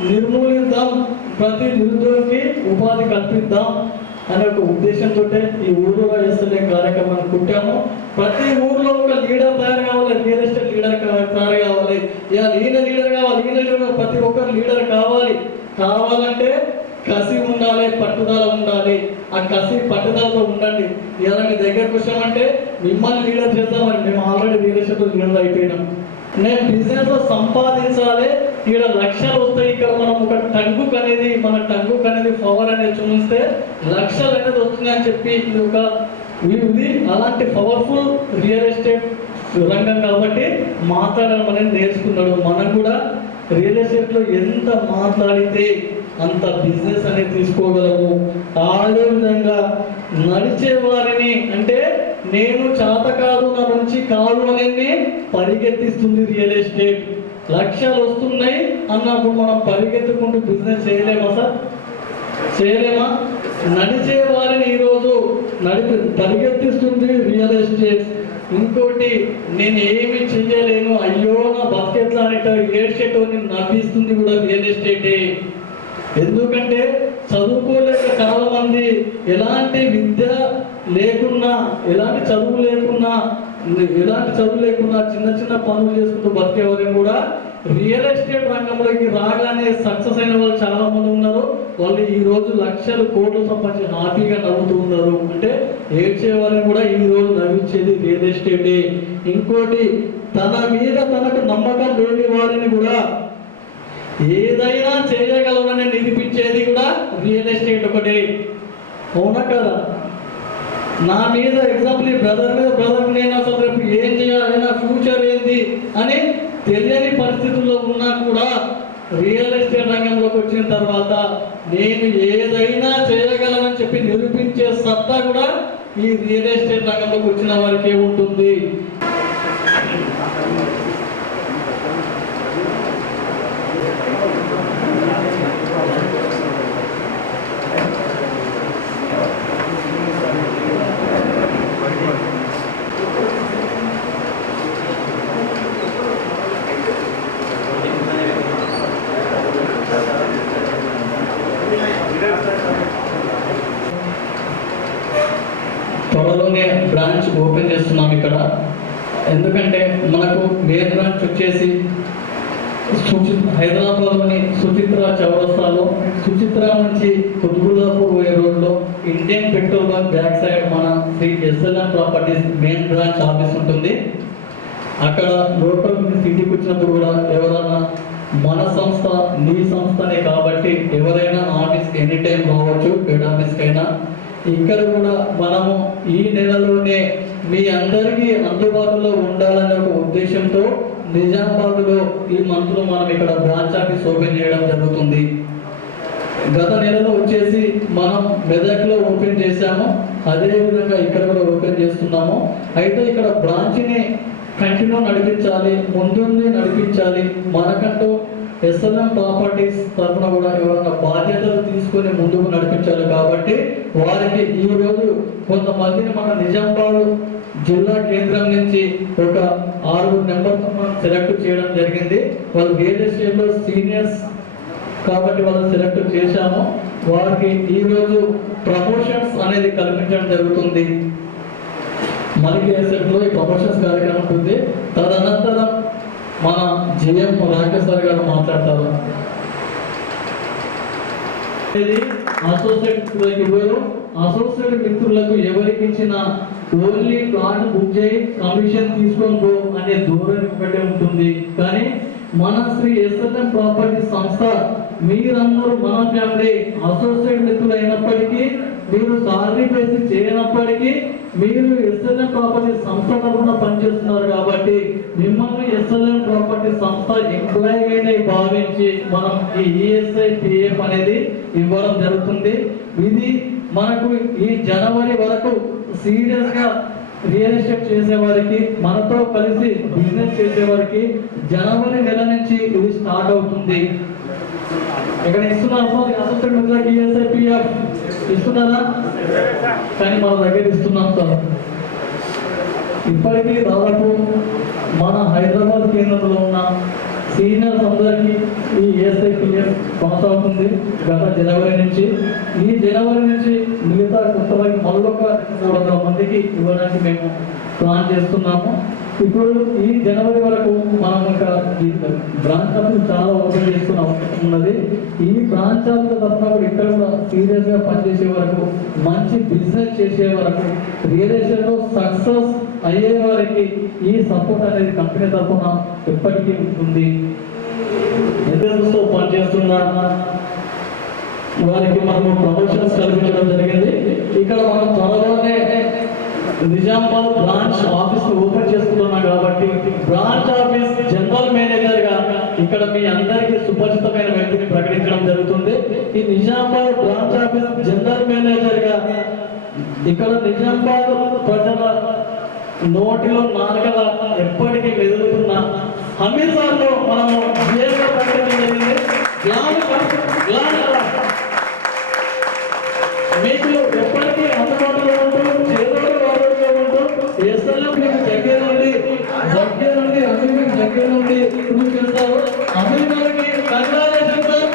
నిర్మూలిద్దాం, ప్రతి నిరుద్యోగికి ఉపాధి కల్పిద్దాం అనే ఒక ఉద్దేశంతో ఈ ఊరుగా ఎస్ఎల్ఏ కార్యక్రమాన్ని పుట్టాము. ప్రతి ఊర్లో ఒక లీడర్ తయారు కావాలి, రియల్ ఎస్టేట్ లీడర్ తయారు కావాలి. ఈయన లీడర్ కావాలి, ఈయన లీడర్, ప్రతి ఒక్కరు లీడర్ కావాలి. కావాలంటే కసి ఉండాలి, పట్టుదల ఉండాలి. ఆ కసి పట్టుదలతో ఉండండి. ఇలా మీ దగ్గరకు వచ్చామంటే మిమ్మల్ని లీడర్ చేద్దామని మేము ఆల్రెడీ రియల్ ఎస్టేట్ లీడర్ అయిపోయినాం. నేను బిజినెస్ లో సంపాదించాలి, ఇక్కడ లక్షలు వస్తాయి. ఇక్కడ మనం ఒక టంగుక్ అనేది, మన టంగుక్ అనేది పవర్ అనేది చూస్తే లక్షలు అనేది వస్తుంది అని చెప్పి ఇది ఒక ఇది అలాంటి పవర్ఫుల్ రియల్ ఎస్టేట్ రంగం కాబట్టి మాట్లాడడం అనేది నేర్చుకున్నాడు. మనం కూడా రియల్ ఎస్టేట్ లో ఎంత మాట్లాడితే అంత బిజినెస్ అనేది తీసుకోగలము. అదే విధంగా నడిచే వారిని, అంటే నేను చేత కాదు, నా నుంచి కాదు అనేది పరిగెత్తిస్తుంది రియల్ ఎస్టేట్. లక్షలు వస్తున్నాయి అన్నప్పుడు మనం పరిగెత్తుకుంటూ బిజినెస్ చేయలేమా సార్? చేయలేమా? నడిచే వారిని ఈరోజు పరిగెత్తిస్తుంది రియల్ ఎస్టేట్. ఇంకోటి, నేను ఏమి చెయ్యలేను, అయ్యో నా బకెట్లా అనేట ఏడ్చేటోని నవ్విస్తుంది కూడా రియల్ ఎస్టేటే. ఎందుకంటే చదువుకోలేక చాలా మంది ఎలాంటి విద్య లేకున్నా, ఎలాంటి చదువు లేకున్నా చిన్న చిన్న పనులు చేసుకుంటూ బతికేవారిని కూడా రియల్ ఎస్టేట్ రంగంలోకి రాగానే సక్సెస్ అయిన వాళ్ళు చాలా మంది ఉన్నారు. వాళ్ళు ఈ రోజు లక్షలు కోట్లు సంపాదించి హ్యాపీగా నవ్వుతూ ఉన్నారు. అంటే ఏడ్చేవారిని కూడా ఈ రోజు నవ్వించేది రియల్ ఎస్టేటే. ఇంకోటి, తన మీద తనకు నమ్మకం లేని వారిని కూడా ఏదైనా చేయగలవని నిరూపించేది కూడా రియల్ ఎస్టేట్ ఒకటే. అవునా కదా? నా మీద ఎగ్జాంపుల్, బ్రదర్ నేను అసలు రేపు ఏం చేయాలి, నా ఫ్యూచర్ ఏంది అని తెలియని పరిస్థితుల్లో ఉన్నా కూడా రియల్ ఎస్టేట్ రంగంలోకి వచ్చిన తర్వాత నేను ఏదైనా చేయగలనని చెప్పి నిరూపించే సత్తా కూడా ఈ రియల్ ఎస్టేట్ రంగంలోకి వచ్చిన వారికే ఉంటుంది. త్వరలోనే బ్రాంచ్ ఓపెన్ చేస్తున్నాం ఇక్కడ. ఎందుకంటే మనకు మెయిన్ బ్రాంచ్ వచ్చేసి హైదరాబాద్లోని సుచిత్ర చౌరస్తాలో, సుచిత్ర నుంచి కుతుబుల్లాపూర్ పోయే రోడ్లో Indian petrol bunk back side మన Shri SLM properties main branch office ఉంటుంది. అక్కడ లోకల్ సిటీకి వచ్చినప్పుడు కూడా ఎవరైనా మన సంస్థ నీ సంస్థనే కాబట్టి ఎవరైనా ఆఫీస్కి ఎనీ టైం రావచ్చు, హెడ్ ఆఫీస్కి అయినా. ఇక్కడ కూడా మనము ఈ నెలలోనే మీ అందరికీ అందుబాటులో ఉండాలనే ఒక ఉద్దేశంతో నిజామాబాద్లో ఈ మంత్లో మనం ఇక్కడ బ్రాంచ్ ఆఫీస్ ఓపెన్ చేయడం జరుగుతుంది. గత నెలలో వచ్చేసి మనం మెదక్లో ఓపెన్ చేశాము, అదేవిధంగా ఇక్కడ కూడా ఓపెన్ చేస్తున్నాము. అయితే ఇక్కడ బ్రాంచ్ని కంటిన్యూ నడిపించాలి, ముందుండి నడిపించాలి. మనకంటూ ఎస్ఎల్ఎం ప్రాపర్టీస్ తరఫున కూడా ఎవరైనా బాధ్యతలు తీసుకొని ముందుకు నడిపించాలి. కాబట్టి వారికి ఈరోజు కొంతమందిని మన నిజామాబాద్ జిల్లా కేంద్రం నుంచి ఒక 6 నెంబర్తో మనం సెలెక్ట్ చేయడం జరిగింది. వాళ్ళు రియల్ ఎస్టేట్లో సీనియర్స్ కాబట్టి వాళ్ళు సెలెక్ట్ చేశాము. వారికి ఈరోజు ప్రమోషన్స్ అనేది కల్పించడం జరుగుతుంది. మనకి ఎస్ఎట్లో ఈ ప్రమోషన్స్ కార్యక్రమం ఉంటుంది. తదనంతరం మన జిఎం రాకేష్ సార్ గారు మాట్లాడతారు. అసోసియేట్ మిత్రులకు ఎవరికి ఇచ్చిన ఓన్లీ ప్లాట్ బుక్ చేయి కమిషన్ తీసుకొని పో అనే ధోరణి ఒకటే ఉంటుంది. కానీ మన శ్రీ ఎస్ఎల్ఎం ప్రాపర్టీ సంస్థ మీరందరూ మన ఫ్యామిలీ అసోసియేట్ మిత్రులు అయినప్పటికీ, మీరు సాలరీ బేసిస్ చేయనప్పటికీ మీరు ఎస్ఎల్ఎం ప్రాపర్టీ సంస్థ తరఫున పనిచేస్తున్నారు కాబట్టి మిమ్మల్ని ఎస్ఎల్ఎం ప్రాపర్టీ సంస్థ ఎంప్లాయీగానే భావించి మనం ఈ ఈఎస్ఐ పిఎఫ్ అనేది ఇవ్వడం జరుగుతుంది. ఇది మనకు ఈ జనవరి వరకు సీరియస్ గా రియల్ ఎస్టేట్ చేసేవారికి, మనతో కలిసి బిజినెస్ చేసేవారికి జనవరి నెల నుంచి ఇది స్టార్ట్ అవుతుంది. ఇక్కడ ఇస్తున్నారు అసోసియేట్ మిత్రులకి ఈఎస్ఐ పిఎఫ్ ఇస్తున్నారా? కానీ మన దగ్గర ఇస్తున్నాం సార్. ఇప్పటికీ దాదాపు మన హైదరాబాద్ కేంద్రంలో ఉన్న సీనియర్స్ అందరికీ ఈ ఈఎస్ఐ పిఎఫ్ కొనసాగుతుంది గత జనవరి నుంచి. ఈ జనవరి నుంచి మిగతా కొత్తవారికి మరొక 300 మందికి ఇవ్వడానికి మేము ప్లాన్ చేస్తున్నాము. ఇప్పుడు ఈ జనవరి వరకు మనం ఇంకా బ్రాంచ్ ఆఫీస్ చాలా ఓపెన్ చేసుకున్న అవసరం ఉన్నది. ఈ బ్రాంచ్ ఆఫీస్ తప్ప ఇక్కడ కూడా సీరియస్ గా పనిచేసే వరకు, మంచి బిజినెస్ చేసే వరకు, రియల్ ఎస్టేట్ లో సక్సెస్ అయ్యే వారికి ఈ సపోర్ట్ అనేది కంపెనీ తరఫున ఎప్పటికీ ఉంటుంది. ఎంతో పనిచేస్తున్న వారికి మనము ప్రమోషన్స్ కల్పించడం జరిగింది. ఇక్కడ మనం త్వరలోనే నిజామాబాద్ బ్రాంచ్ ఆఫీస్ ఓపెన్ చేసుకుంటున్నాం కాబట్టి బ్రాంచ్ ఆఫీస్ జనరల్ మేనేజర్ గా ఇక్కడ మీ అందరికీ సుపరిచితమైన వ్యక్తిని ప్రకటించడం జరుగుతుంది. ఈ Nizamabad branch office general manager గా ఇక్కడ నిజామాబాద్ ప్రజల నోటిలో నాలుగల ఎప్పటికీ మెదులుతున్న హమీద్ సార్ లో మనము ప్రకటించడం జరిగింది. మీకు ఎప్పటికీ అందుబాటులో ఉంటూ దగ్గర నుండి ప్రూవ్ చేస్తారు. అమీర్ గారికి కంగ్రాచులేషన్స్ సార్.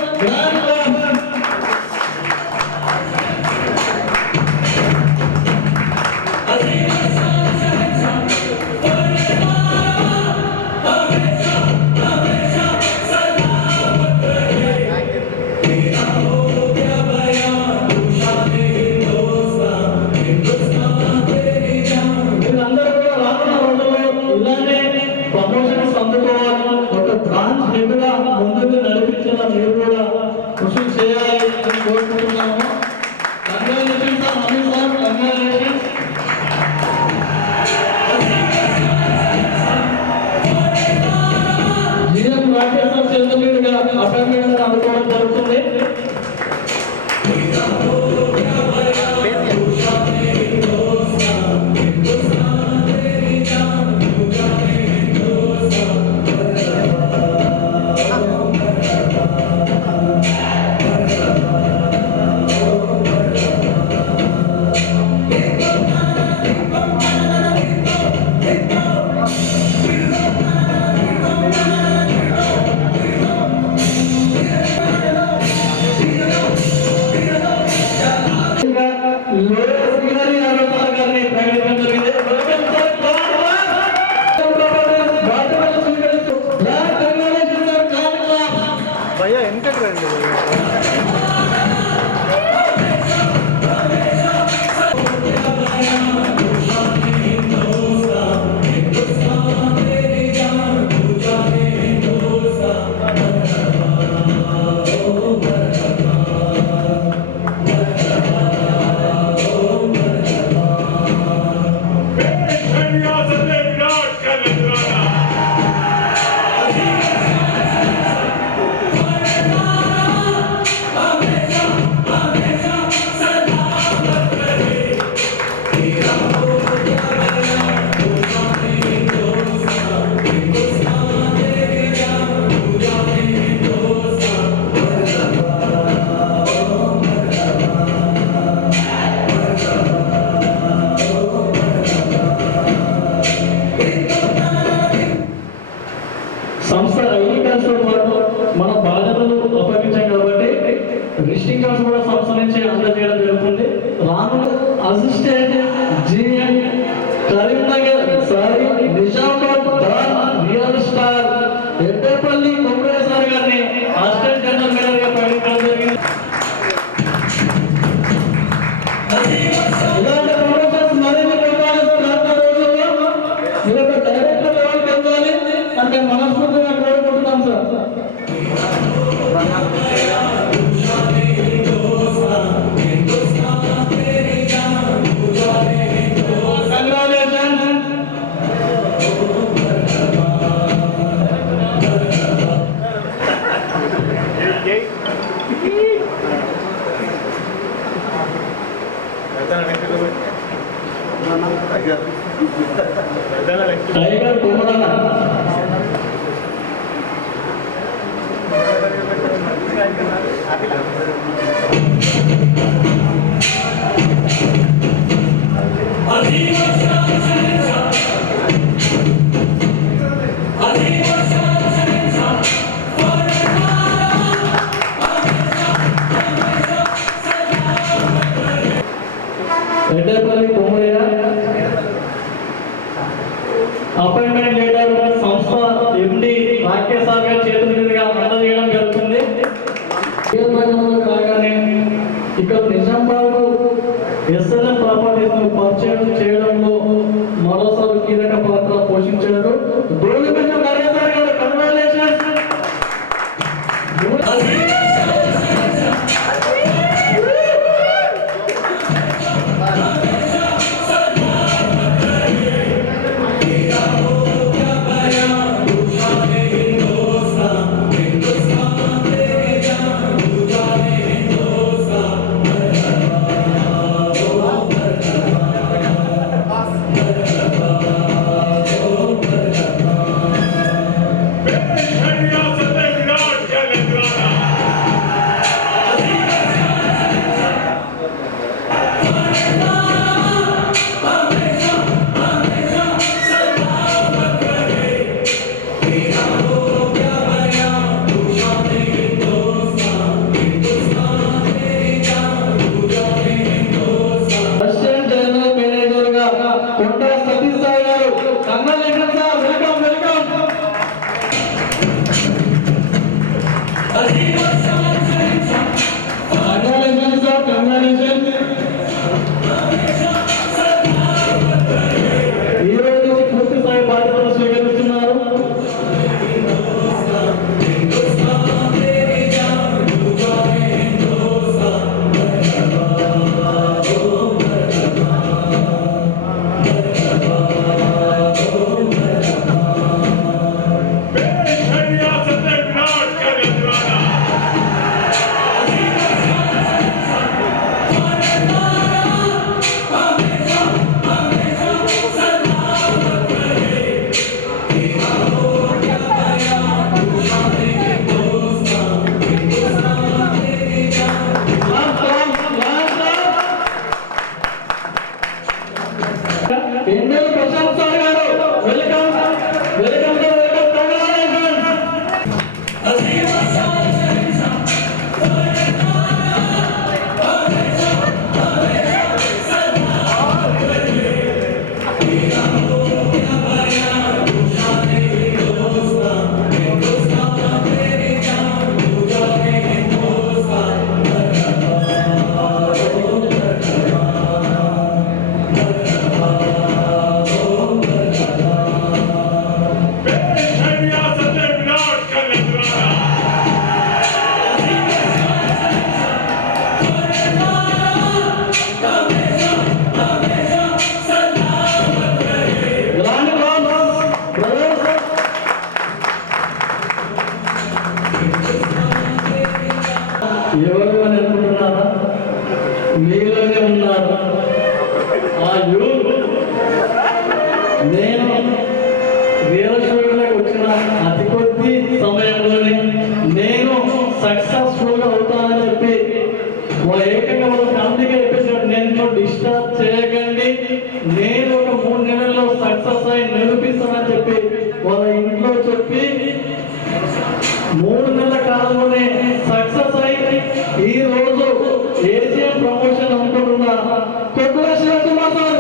ప్రమోషన్స్ అందుకోవాలి, ఒక బ్రాంచ్ హెడ్గా ముందుకు నడిపించేలా మీరు కూడా కృషి చేయాలి అని కోరుకుంటున్నాము. Congratulations sir, Amir sir, congratulations. GM Rakesh sir చేతుల మీదుగా అపాయింట్మెంట్ అందుకోవడం జరుగుతుంది. సంస్థ అగ్రికల్చర్ మన బాధ్యతలు అప్పగించాం కాబట్టి విజిటింగ్ కార్డ్స్ కూడా సంస్థ నుంచి అందజేయడం జరుగుతుంది. రానున్న assistant GM Karimnagar sorry Nizamabad real star Yeddapalli Kommareshwara గారిని అసిస్టెంట్ జనరల్ మేనేజర్ గా ప్రకటించడం జరిగింది. ఇలాంటి ప్రమోషన్స్ మరిన్ని టైగర్ కుమారన్న రెడ్డపల్లి కుమరయ్య అపాయింట్మెంట్ లెటర్ సంస్థ ఎండి రాకేష్ సాగర్ చేతుల మీదుగా అందజేయడం జరుగుతుంది. కాగానే ఇక్కడ నిజామాబాద్ ఎస్ఎల్ఎం ప్రాపర్టీస్ పరిచయం చేయడంలో మరోసారి కీలక పాత్ర పోషించారు. ఎవరు అని అనుకుంటున్నారా? మీలోనే ఉన్నారు ఆ యూత్. నేను వీరశైవులకు వచ్చిన అతి కొద్ది సమయంలోనే నేను సక్సెస్ఫుల్ గా అవుతానని చెప్పి ఏకంగా ఒక కంపెనీగా చెప్పేసాడు, నేను డిస్టర్బ్ చేయకండి, నేను ఒక 3 నెలల్లో సక్సెస్ అయి నిరూపిస్తానని చెప్పి వాళ్ళ ఇంట్లో చెప్పి 3 నెలల కాలంలోనే సక్సెస్ అయి ఈ రోజు ఏజిఎం ప్రమోషన్ అనుకుంటున్నా కొట్టుల శివకుమార్ సార్.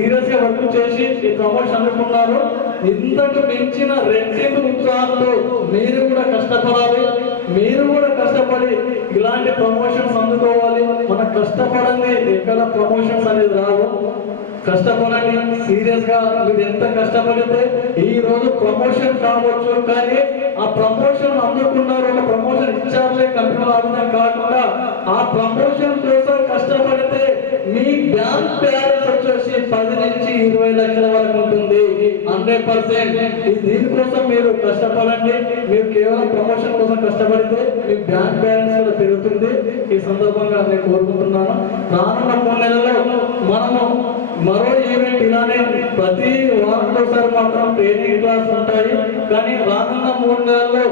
సీరియస్ గా వర్క్ చేసి ఈ ప్రమోషన్ అందుకున్నారు. ఇంతకు మించిన రెట్టింపు ఉత్సాహంతో మీరు కూడా కష్టపడాలి. మీరు కూడా కష్టపడి ఇలాంటి ప్రమోషన్స్ అందుకోవాలి. మనం కష్టపడండి ఎక్కడ ప్రమోషన్స్ అనేది రావు. కష్టపడండి సీరియస్ గా. మీరు ఎంత కష్టపడితే ఈ రోజు ప్రమోషన్ కావచ్చు, కానీ ఆ ప్రమోషన్ అందుకున్నారు, ఒక ప్రమోషన్ ఇచ్చారులే కంపెనీలో ఆవిధంగా కాకుండా ఆ ప్రమోషన్ కోసం కష్టపడితే మీ బ్యాంక్ బ్యాలెన్స్ వచ్చేసి 10 నుంచి 20 లక్షల వరకు ఉంటుంది. 100%. దీనికోసం మీరు కష్టపడండి. మీరు కేవలం ప్రమోషన్ కోసం కష్టపడితే మీ బ్యాంక్ బ్యాలెన్స్ కూడా పెరుగుతుంది. ఈ సందర్భంగా నేను కోరుకుంటున్నాను. రానున్న 3 నెలల్లో మనము మరో ఈవెంట్ ఇలానే ప్రతి వారంలోసారి మాత్రం ట్రైనింగ్ క్లాస్ ఉంటాయి. కానీ రానున్న 3 నెలల్లో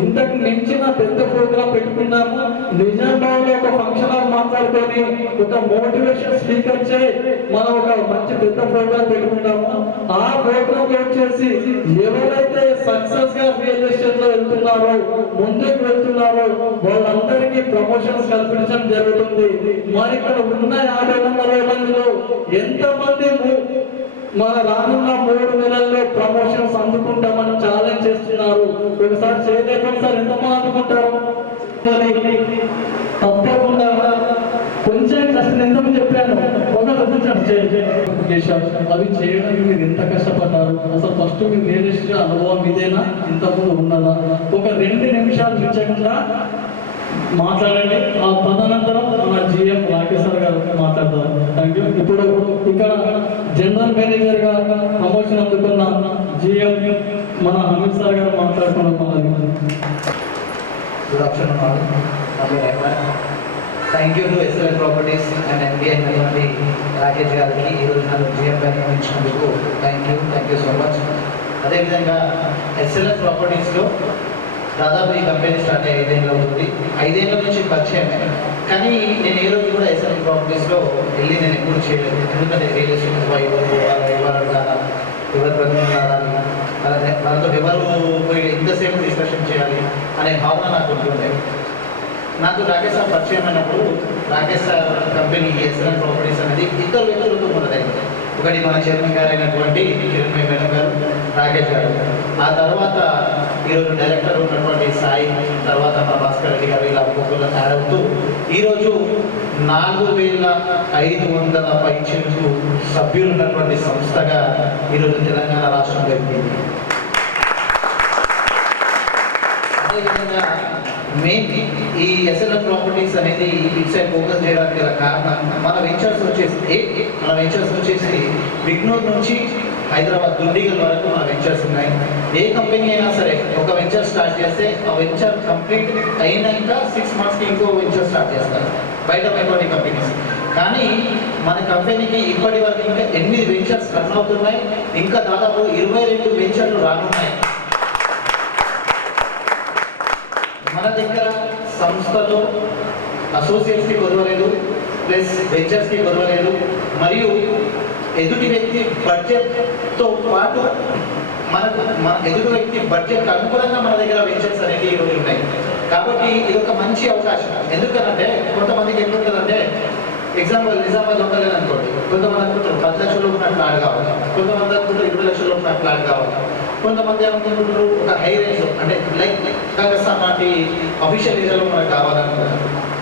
ఇంతకు మించిన పెద్ద ప్రోగ్రాం పెట్టుకున్నాము. నిజామాబాద్లో ఒక ఫంక్షన్ హాల్ మాట్లాడుకొని ఒక మోటివేషన్ స్పీకర్ చే మనం ఒక మంచి పెద్ద ప్రోగ్రాం పెట్టుకున్నాము. ఆ ప్రోగ్రామ్ లో వచ్చేసి ఎవరైతే సక్సెస్ గా రియల్ ఎస్టేట్ లో వెళ్తున్నారో, ముందుకు వెళ్తున్నారో వాళ్ళందరికీ ప్రమోషన్స్ కల్పించడం జరుగుతుంది. మరి ఇక్కడ ఉన్న 50 మందిలో ఎంతమంది మన రానున్న 3 నెలల్లో ప్రమోషన్స్ అందుకుంటామని ఛాలెంజ్ చేస్తున్నారు? ఒకసారి చేయలేకుండా సార్ ఎంతమంది అందుకుంటారు? తప్పకుండా కొంచెం కష్టం ఎంతమంది చెప్పాను. ఒక అవి చేయడానికి మీరు ఎంత కష్టపడ్డారు? అసలు ఫస్ట్ మీరు రియలిస్ట్ అనుభవం ఇదేనా? ఇంతకుముందు ఉన్నదా? ఒక 2 నిమిషాలు ఇచ్చకుండా మాట్లాడండి. ఆ తదనంతరం మన జిఎం రాకేష్ గారు మాట్లాడతారు. Thank you. ఇప్పుడు ఇక్కడ జనరల్ మేనేజర్ గా ప్రమోషన్ అందుకున్న జిఎం మన అమిత్ సార్ గారు మాట్లాడుకున్నాం. Good afternoon. Thank you to SLN properties and MD అయినటువంటి రాకేష్ గారికి ఈరోజు నన్ను జిఎం గా నియమించినందుకు థ్యాంక్ యూ సో మచ్. అదేవిధంగా ఎస్ఎల్ఎన్ ప్రాపర్టీస్లో దాదాపు ఈ కంపెనీ స్టార్ట్ అయ్యి 5 ఏళ్ళు అవుతుంది. 5 ఏళ్ళ నుంచి పరిచయమే. కానీ నేను ఏ రోజు కూడా ఎస్ఎల్ఎన్ ప్రాపర్టీస్లో వెళ్ళి నేను ఎప్పుడు చేయలేదు. ఎందుకంటే రియల్ ఎస్టేట్ ఎవరు అడగాలా, ఎవరు ప్రతినిధాలని, వాళ్ళతో ఎవరు పోయి ఎంతసేపు డిస్కషన్ చేయాలి అనే భావన నాకు ఉంటుండే. నాకు రాకేష్ సార్ పరిచయం అయినప్పుడు Rakesh sir company SLN properties అనేది 2 వ్యక్తులతో మొదలైంది. ఒకటి మన చైర్మన్ గారు అయినటువంటి కిరణ్మయ్య మేడం గారు, రాకేష్ గారు. ఆ తర్వాత ఈరోజు డైరెక్టర్ ఉన్నటువంటి సాయి, తర్వాత మన భాస్కర్ రెడ్డి గారు, ఇలా ఒక్కొక్కరు యాడ్ అవుతూ ఈరోజు 4500 పైచిలకు సభ్యులు ఉన్నటువంటి సంస్థగా ఈరోజు తెలంగాణ రాష్ట్రంలో ఎదిగింది. అదేవిధంగా మెయిన్ ఈ ఎస్ఎల్ఎన్ ప్రాపర్టీస్ అనేది ఇటు సైడ్ ఫోకస్ చేయడానికి గల కారణం మన వెంచర్స్ వచ్చేసి బిగ్నూర్ నుంచి హైదరాబాద్ దుండిగల్ వరకు మన వెంచర్స్ ఉన్నాయి. ఏ కంపెనీ అయినా సరే ఒక వెంచర్ స్టార్ట్ చేస్తే ఆ వెంచర్ కంప్లీట్ అయినాక 6 monthsకి ఇంకో వెంచర్ స్టార్ట్ చేస్తారు బయట ఉన్నటువంటి కంపెనీస్. కానీ మన కంపెనీకి ఇప్పటి వరకు ఇంకా 8 వెంచర్స్ రన్ అవుతున్నాయి. ఇంకా దాదాపు 22 వెంచర్లు రానున్నాయి. మన దగ్గర సంస్థలో అసోసియేట్స్కి కొదవలేదు, ప్లస్ వెంచర్స్కి కొదవలేదు, మరియు ఎదుటి వ్యక్తి బడ్జెట్తో పాటు మన ఎదుటి వ్యక్తి బడ్జెట్ అనుకూలంగా మన దగ్గర వెంచర్స్ అనేవి ఈరోజు ఉన్నాయి. కాబట్టి ఇది ఒక మంచి అవకాశం. ఎందుకనంటే కొంతమందికి ఎట్లుంటుందంటే, ఎగ్జాంపుల్ నిజామాబాద్ లోకల్ అనుకోండి, కొంతమంది అనుకుంటారు 10 లక్షల ఉన్న ఫ్లాట్ కావాలి, కొంతమంది అనుకుంటారు 20 లక్షల ఉన్న ఫ్లాట్ కావాలి, కొంతమంది అనుకుంటున్నారు ఒక హై రేంజ్ అంటే లైక్ లాంటి అఫీషియల్ ఏరియాలో మనకు కావాలనుకుంటారు.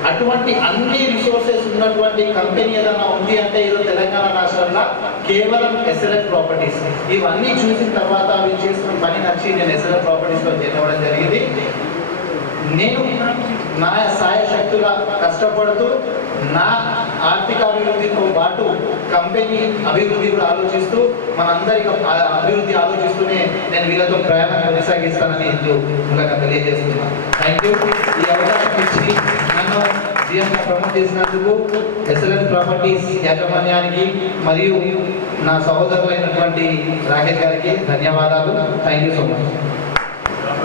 అటువంటి అన్ని రిసోర్సెస్ ఉన్నటువంటి కంపెనీ ఏదైనా ఉంది అంటే ఈరోజు తెలంగాణ రాష్ట్రంలో కేవలం ఎస్ఎల్ఎన్ ప్రాపర్టీస్. ఇవన్నీ చూసిన తర్వాత అవి చేస్తున్న పని నచ్చి నేను ఎస్ఎల్ఎన్ ప్రాపర్టీస్లో చేరడం జరిగింది. నేను నా సాయశక్తుల కష్టపడుతూ నా ఆర్థిక అభివృద్ధితో పాటు కంపెనీ అభివృద్ధి కూడా ఆలోచిస్తూ మనందరికీ అభివృద్ధి ఆలోచిస్తూనే నేను వీళ్ళతో ప్రయాణం కొనసాగిస్తానని ఇంకా తెలియజేస్తున్నాను. Thank you. ఈ అవకాశం ఇచ్చి నన్ను జిఎంగా ప్రమోట్ చేసినందుకు ఎస్ఎల్ఎన్ ప్రాపర్టీస్ యాజమాన్యానికి మరియు నా సహోదరులైనటువంటి రాకేష్ గారికి ధన్యవాదాలు. Thank you so much.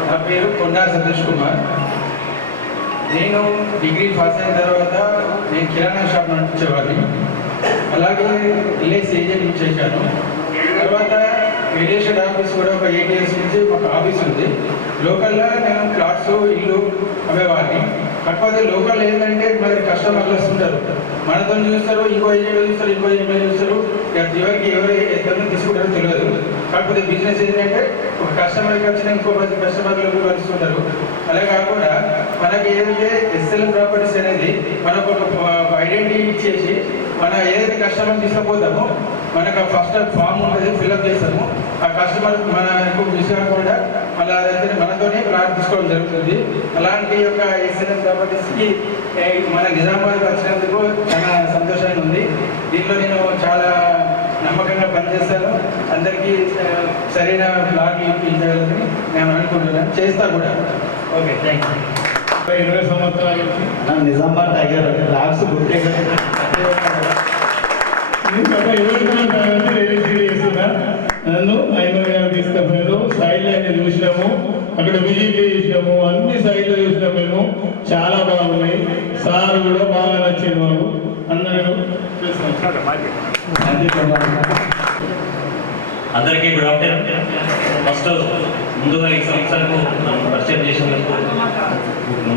నా పేరు కొండా సతీష్ కుమార్. నేను డిగ్రీ పాస్ అయిన తర్వాత నేను కిరాణా షాప్ నడిపించేవాడిని. అలాగే ఎల్ఐసి ఏజెంట్ చేశాను. తర్వాత రియల్ ఎస్టేట్ ఆఫీస్ కూడా ఒక 8 years నుంచి ఒక ఆఫీస్ ఉంది. లోకల్లో నేను ప్లాట్స్ ఇల్లు అమ్మేవాడిని. కాకపోతే లోకల్ ఏంటంటే మరి కస్టమర్లు వస్తుంటారు, మనతో చూస్తారు, ఇంకో ఏజెంట్ చూస్తారు, ఇంకో ఏజెంట్ చూస్తారు, ఇక చివరికి ఎవరు ఎంతమంది తీసుకుంటారో తెలియదు. కాకపోతే బిజినెస్ ఏంటంటే ఒక కస్టమర్కి వచ్చిన ఇంకో 10 కస్టమర్లకు కలుస్తుంటారు. అలా కాకుండా మనకి ఏదైతే ఎస్ఎల్ ప్రాపర్టీస్ అనేది మనకు ఒక ఐడెంటిటీ ఇచ్చేసి మన ఏదైతే కస్టమర్ తీసుకుపోతామో మనకు ఫస్ట్ ఫామ్ ఉంటుంది, ఫిల్అప్ చేస్తాము. ఆ కస్టమర్ మనకు విషయకుండా మళ్ళీ అదైతే మనతోనే ప్లాట్ తీసుకోవడం జరుగుతుంది. అలాంటి యొక్క ఎస్ఎల్ ప్రాపర్టీస్కి మన నిజామాబాద్ వచ్చినందుకు చాలా సంతోషంగా ఉంది. దీంట్లో నేను చాలా నమ్మకంగా పనిచేస్తాను. అందరికీ సరైన ప్లాట్ ఇవ్వాలని నేను అనుకుంటున్నాను, చేస్తా కూడా. Okay, thank you. 20 సంవత్సరాల నుంచి నిజామాబాద్ టైగర్ ల్యాబ్స్ నన్ను ఐమగా తీసుకుపోయారు. సైడ్లో అన్ని చూసినాము, అక్కడ విజిట్ చేసినాము, అన్ని సైడ్లో చూసినాము మేము. చాలా బాగున్నాయి. సార్ కూడా బాగా నచ్చింది మాకు. అందరూ అందరికీ గుడ్ ఆఫ్టర్నూన్. ఫస్ట్ ముందుగా ఈ సంస్థలకు పరిచయం చేసినందుకు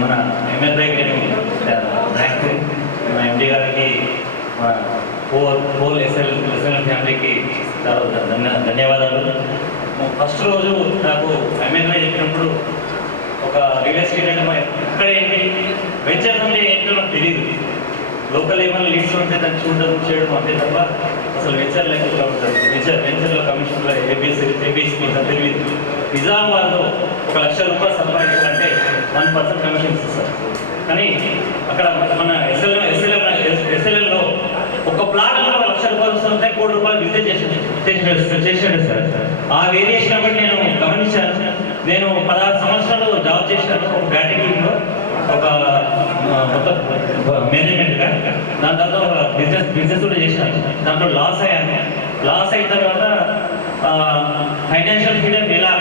మన ఎంఎల్ఏకి నేను థ్యాంక్ యూ. మన ఎండి గారికి, మన హోల్ ఎస్ఎల్ ఫ్యామిలీకి చాలా ధన్యవాదాలు. ఫస్ట్ రోజు నాకు ఎంఎల్ఏ చెప్పినప్పుడు ఒక రియల్ ఎస్టేట్ అంటే ఇక్కడ ఏంటి వెంచర్ అంటే ఏంటో నాకు తెలియదు. లోకల్ ఏమైనా లీడ్స్ ఉంటే దాన్ని చూడడం చేయడం అంతే తప్ప అసలు వెంచర్ లెక్కలో ఉంటుంది. వెంచర్లో కమిషన్లో ఏబిఎస్ తెలియదు. నిజామాబాద్లో 1 లక్ష రూపాయలు సంపాదించాలంటే 1% కమిషన్ ఇస్తారు. కానీ అక్కడ మన ఎస్ఎల్ఎల్లో ఒక ప్లాట్లో 1 లక్ష రూపాయలు వస్తుంటే 1 కోటి రూపాయలు బిజినెస్ చేసాడు సార్. ఆ వేరియేషన్ బట్టి నేను గమనించాను. నేను 16 సంవత్సరాలు జాబ్ చేశాను ఒక బ్యాటింగ్ టీంలో, ఒక మొత్తం మేనేజ్మెంట్గా. దాని తర్వాత బిజినెస్ కూడా చేశాను. దాంట్లో లాస్ అయ్యాను. లాస్ అయిన తర్వాత ఫైనాన్షియల్ ఫ్రీడమ్ ఎలా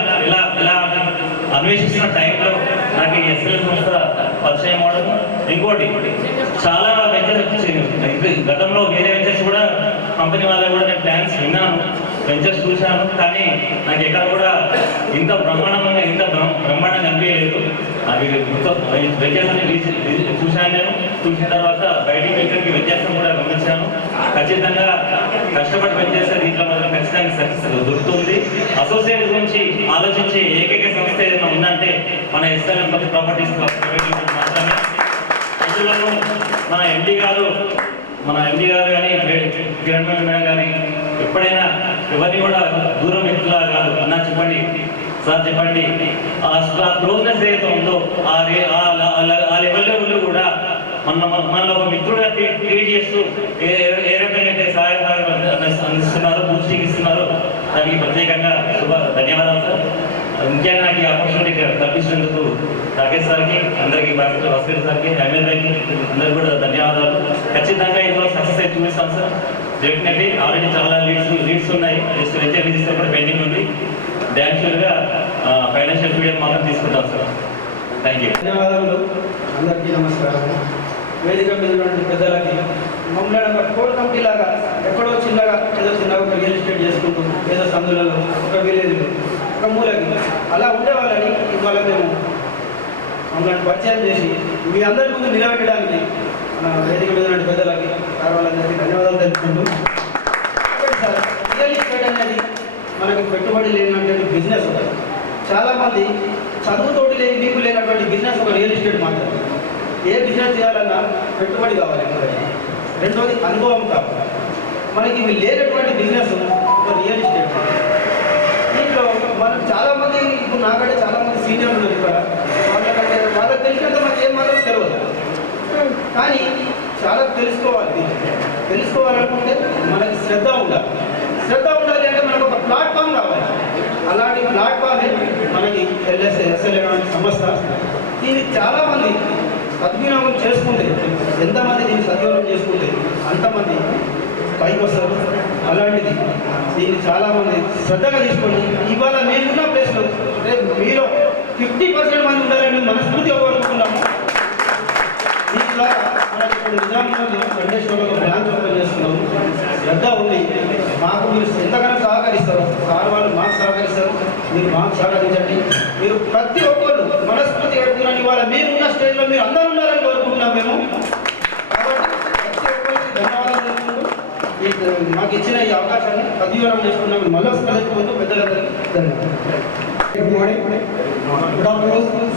అన్వేషిస్తున్న టైంలో నాకు ఈ ఎస్ఎల్ సంస్థ పరిచయం అవడం. ఇంకోటి చాలా వెంచర్స్ గతంలో వేరే వెంచర్స్ కూడా కంపెనీ వాళ్ళ కూడా నేను ప్లాన్స్ విన్నాను, వెంచర్స్ చూశాను. కానీ నాకు ఎక్కడ కూడా ఇంత బ్రహ్మాండంగా అనిపించలేదు. అవి వెంచర్స్ అని చూశాను. నేను చూసిన తర్వాత బయటికి ఇక్కడికి వ్యత్యాసం కూడా గమనించాను. ఖచ్చితంగా కష్టపడి పనిచేస్తే దీంట్లో మాత్రం ఖచ్చితంగా సక్సెస్ దొరుకుతుంది. అసోసియేట్ గురించి ఆలోచించే ఏకైక సంస్థ ఏదైనా ఉందంటే మన ఎస్ఎల్ ప్రాపర్టీస్ మాత్రమే. అందులోనూ మన ఎండి గారు కానీ కిరణ్ మేడం కానీ ఎప్పుడైనా ఎవరిని కూడా దూరం వ్యక్తులా కాదు. అన్నా చెప్పండి, సార్ చెప్పండి, ఆ క్లోజ్నెస్ ఏదైతే ఉందో ఆ లెవెల్లో కూడా మనలో ఒక మిత్రుడుగా ట్రీట్ చేస్తూ ఏ రకంగా అయితే సహాయం అందిస్తున్నారో, బూస్టింగ్ ఇస్తున్నారో దానికి ప్రత్యేకంగా ధన్యవాదాలు సార్. ముఖ్యంగా నాకు ఈ ఆపర్చునిటీ కల్పించినందుకు రాకేష్ సార్కి, అందరికీ భాస్కర్ సార్కి, ఎమ్మెల్యేకి అందరికీ కూడా ధన్యవాదాలు. ఖచ్చితంగా ఇందులో సక్సెస్ అయితే చూపిస్తాం సార్. డెఫినెట్లీ ఆల్రెడీ చాలా లీడ్స్ ఉన్నాయి. జస్ట్ వెంచర్ రిజిస్టర్ కూడా పెండింగ్ ఉంది. డ్యాన్షువల్గా ఫైనాన్షియల్ ఫ్రీడమ్ మాత్రం తీసుకుంటాం సార్. Thank you. ధన్యవాదాలు. అందరికీ నమస్కారం. వేదిక మీద ఉన్నటువంటి పెద్దలకి, మమ్మల్ని ఒక కోర్ కమిటీ లాగా ఎక్కడో చిన్నగా ఒక రియల్ ఎస్టేట్ చేసుకుంటూ ఏదో సందులలో ఒక విలేజ్లో ఒక మూలకి అలా ఉండే వాళ్ళని ఇవాళ మేము మమ్మల్ని పరిచయం చేసి మీ అందరి ముందు నిలబెట్టడానికి వేదిక మీద ఉన్న పెద్దలకి వాళ్ళందరికీ ధన్యవాదాలు తెలుపుకుంటూ, సార్ రియల్ ఎస్టేట్ అనేది మనకి పెట్టుబడి లేనటువంటి బిజినెస్. చాలామంది చదువుతోటి మీకు లేనటువంటి బిజినెస్ ఒక రియల్ ఎస్టేట్ మాత్రమే. ఏ బిజినెస్ చేయాలన్నా పెట్టుబడి కావాలి. రెండోది అనుభవం కావాలి. మనకి ఇవి లేనటువంటి బిజినెస్ ఒక రియల్ ఎస్టేట్. దీంట్లో మనం చాలామంది ఇప్పుడు నాకంటే చాలామంది సీనియర్లు ఉన్నారు ఇక్కడ. వాళ్ళకి తెలిసినంత మనకి ఏం మాత్రం తెలియదు. కానీ చాలా తెలుసుకోవాలనుకుంటే మనకి శ్రద్ధ ఉండాలి అంటే మనకు ఒక ప్లాట్ఫామ్ కావాలి. అలాంటి ప్లాట్ఫామే మనకి ఎస్ఎల్ అనే సంస్థ. దీన్ని చాలామంది సద్వినియోగం చేసుకుంటే, ఎంతమంది దీన్ని సద్వినియోగం చేసుకుంటే అంతమంది పైకి వస్తారు. అలాంటిది దీన్ని చాలామంది శ్రద్ధగా తీసుకోండి. ఇవాళ మేమున్న ప్లేస్లో రేపు మీలో 50% మంది ఉండాలని మనస్ఫూర్తిగా కోరుకుంటున్నాము. దీంట్లో మనకి ఇప్పుడు నిజామాబాద్ కండేశ్వర్లో ఒక బ్రాంచ్ ఓపెన్ చేస్తున్నాము. శ్రద్ధ ఉంది. మాకు మీరు ఎంతగానో సహకరిస్తారు. సార్ వాళ్ళు మాకు సహకరిస్తారు, మీరు మాకు సహకరించండి. మీరు ప్రతి ఒక్కరు మనస్ఫూర్తిగా అడుగుతున్నాను. ఇవాళ మేమున్న స్టేజ్లో మీరు అందరూ ఉండాలని కోరుకుంటున్నాం మేము. కాబట్టి ప్రతి ఒక్కరికి ధన్యవాదాలు తెలుపుకుంటూ మాకు ఇచ్చిన ఈ అవకాశాన్ని సద్వినియోగం చేసుకున్నాము. మళ్ళీ ముందు పెద్దలందరికీ ధన్యవాదాలు. Good morning, good afternoon.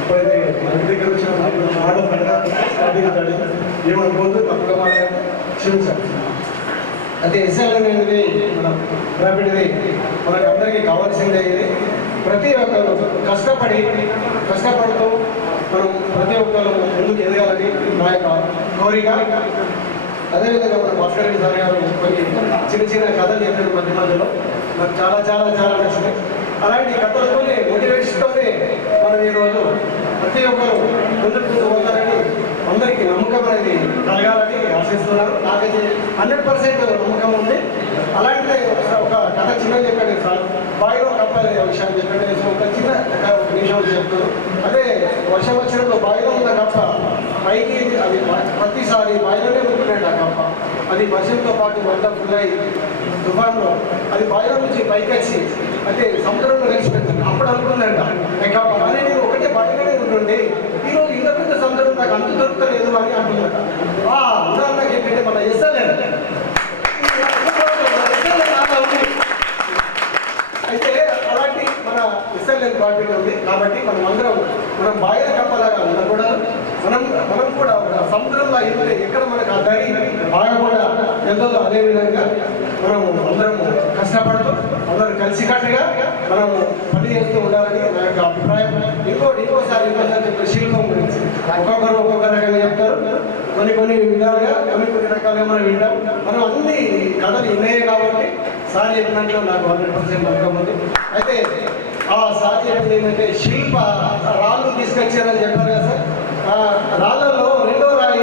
ఇప్పుడైతే మన దగ్గర వచ్చిన ఆడపడి ఏమనుకోవద్దు, తప్పుగా మాట్లాడి క్షమించాలి. అయితే ఎస్ఎల్ఎన్ అనేది మన ర్యాపిడ్ది మనకు అందరికీ కావాల్సిందే. ఇది ప్రతి ఒక్కరు కష్టపడుతూ మనం ప్రతి ఒక్కరు ముందుకు ఎదగాలని నా యొక్క కోరిక. అదేవిధంగా మన భాస్కర్ రెడ్డి సార్ గారు కొన్ని చిన్న కథలు చెప్పారు మధ్యలో, నాకు చాలా చాలా చాలా నచ్చినాయి. అలాంటి కథలతోనే మోటివేషన్తోనే మనం ఈరోజు ప్రతి ఒక్కరు ముందుకు పోతారని అందరికీ నమ్మకం అనేది కలగాలని ఆశిస్తున్నాను. నాకైతే 100% నమ్మకం ఉంది. అలాంటి ఒక కథ చిన్న చెప్పాడు సార్, బావిలో కప్పాలి విషయాన్ని చెప్పాడు. ఒక నిమిషం చెప్తాను. అదే వర్షం వచ్చినప్పుడు బావిలో ఉన్న కప్ప పైకి అది ప్రతిసారి బావిలోనే ఉంటున్నాడు. ఆ కప్ప అది వర్షంతో పాటు వంట ఫుల్ అయ్యి తుఫాన్లో అది బావిలో నుంచి పైకి వచ్చి అంటే సముద్రంలో కలిసిపోతుంది. అప్పుడు అనుకున్నాడు కప్ప, కానీ నేను ఒకటే బావిలోనే ఉంటుండే, ఈరోజు ఇంత పెద్ద సముద్రం నాకు అంత దొరుకుతలేదు అని అంటున్నాడు. ఆ ఉదాహరణకి ఏంటంటే మన ఎస్ఎల్ఎన్ అయితే అలాంటి మన ఎస్ఎల్ఎన్ పార్టీ ఉంది. కాబట్టి మనం బాయిల కప్పలాగా ఉండకూడదు. మనం కూడా ఒక సముద్రంలో అయితే ఎక్కడ మనకు ఆ దరి బాగా కూడా ఎంతో అదేవిధంగా మనము అందరం కష్టపడుతూ అందరూ కలిసికట్టుగా మనము పని చేస్తూ ఉండాలని నా యొక్క అభిప్రాయం. ఇంకోసారి చెప్పే శిల్పం గురించి ఒక్కొక్కరు రకంగా చెప్తారు. కొన్ని విధాలుగా కొన్ని రకాలుగా మనం వింటాం. మనం అన్ని కథలు విన్నాయే కాబట్టి సార్ చెప్పినట్లు నాకు 100% నమ్మకం ఉంది. అయితే ఆ సార్ చెప్పింది ఏంటంటే శిల్ప రాళ్ళు తీసుకొచ్చారని చెప్పారు కదా సార్. రాళ్ళల్లో రెండో రాయి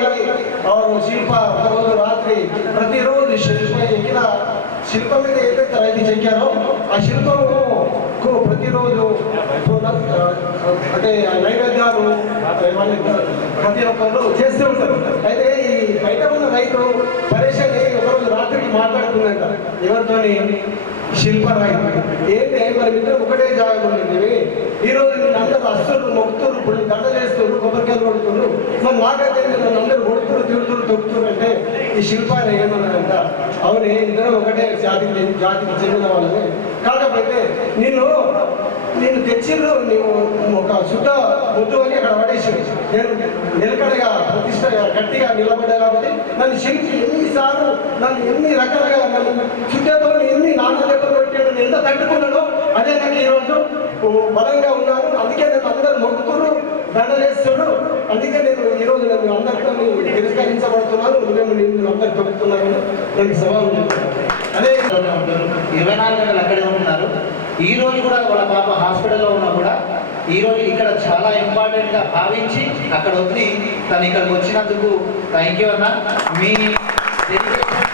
శిల్ప ఒకరోజు రాత్రి ప్రతిరోజు శిల్ప ఎక్కిన శిల్పం మీద ఏదైతే రైతు చెక్కారో ఆ శిల్పము ప్రతిరోజు అంటే నైవేద్యాలు ప్రతి ఒక్కరు చేస్తూ ఉంటారు. అయితే ఈ బయట ఉన్న రైతు పరేషాన్ ఒకరోజు రాత్రికి మాట్లాడుతుందంట ఎవరితోని శిల్ప రైతు. ఏంటి మరి ఇద్దరు ఒకటే జాగా ఉండేవి, ఈరోజు నేను అందరూ అస్తులు మొక్కుతురు, దండ చేస్తున్నారు, కొబ్బరికాయలు కొడుతున్నారు, మరి నాకైతే నన్ను అందరూ కొడుతున్నారు, తిడుతున్నారు, తొక్కుతున్నారు అంటే ఈ శిల్పాన్ని ఏమన్నారంట, అవునే ఇద్దరు ఒకటే జాతికి చెందిన వాళ్ళని. కాకపోతే నేను తెచ్చిర్రు, నీవు ఒక శుద్ధ ముద్దు అని అక్కడ పడేసి నేను నిలకడగా ప్రతిష్టగా గట్టిగా నిలబడ్డా కాబట్టి నన్ను శిల్పి ఎన్నిసార్లు నన్ను ఎన్ని రకాలుగా నన్ను శుద్ధతో ఎన్ని నాన్న దెబ్బలు పెట్టాడు, నేను ఎంత తట్టుకున్నానో అదే నాకు ఈరోజు బలంగా ఉన్నాను. అందుకే నేను అందరూ మొక్కుతున్నారు, దండలేస్తుడు. అందుకే నేను ఈరోజు నేను అందరితో తిరస్కరించబడుతున్నాను, నేను అందరు తొక్కుతున్నాను. నాకు సవాలు అదే 24 గంటలు అక్కడే ఉంటున్నారు. ఈ రోజు కూడా వాళ్ళ పాప హాస్పిటల్లో ఉన్నా కూడా ఈ రోజు ఇక్కడ చాలా ఇంపార్టెంట్గా భావించి అక్కడ వదిలి తను ఇక్కడికి వచ్చినందుకు థ్యాంక్ యూ అన్న. మీ డెడికేషన్,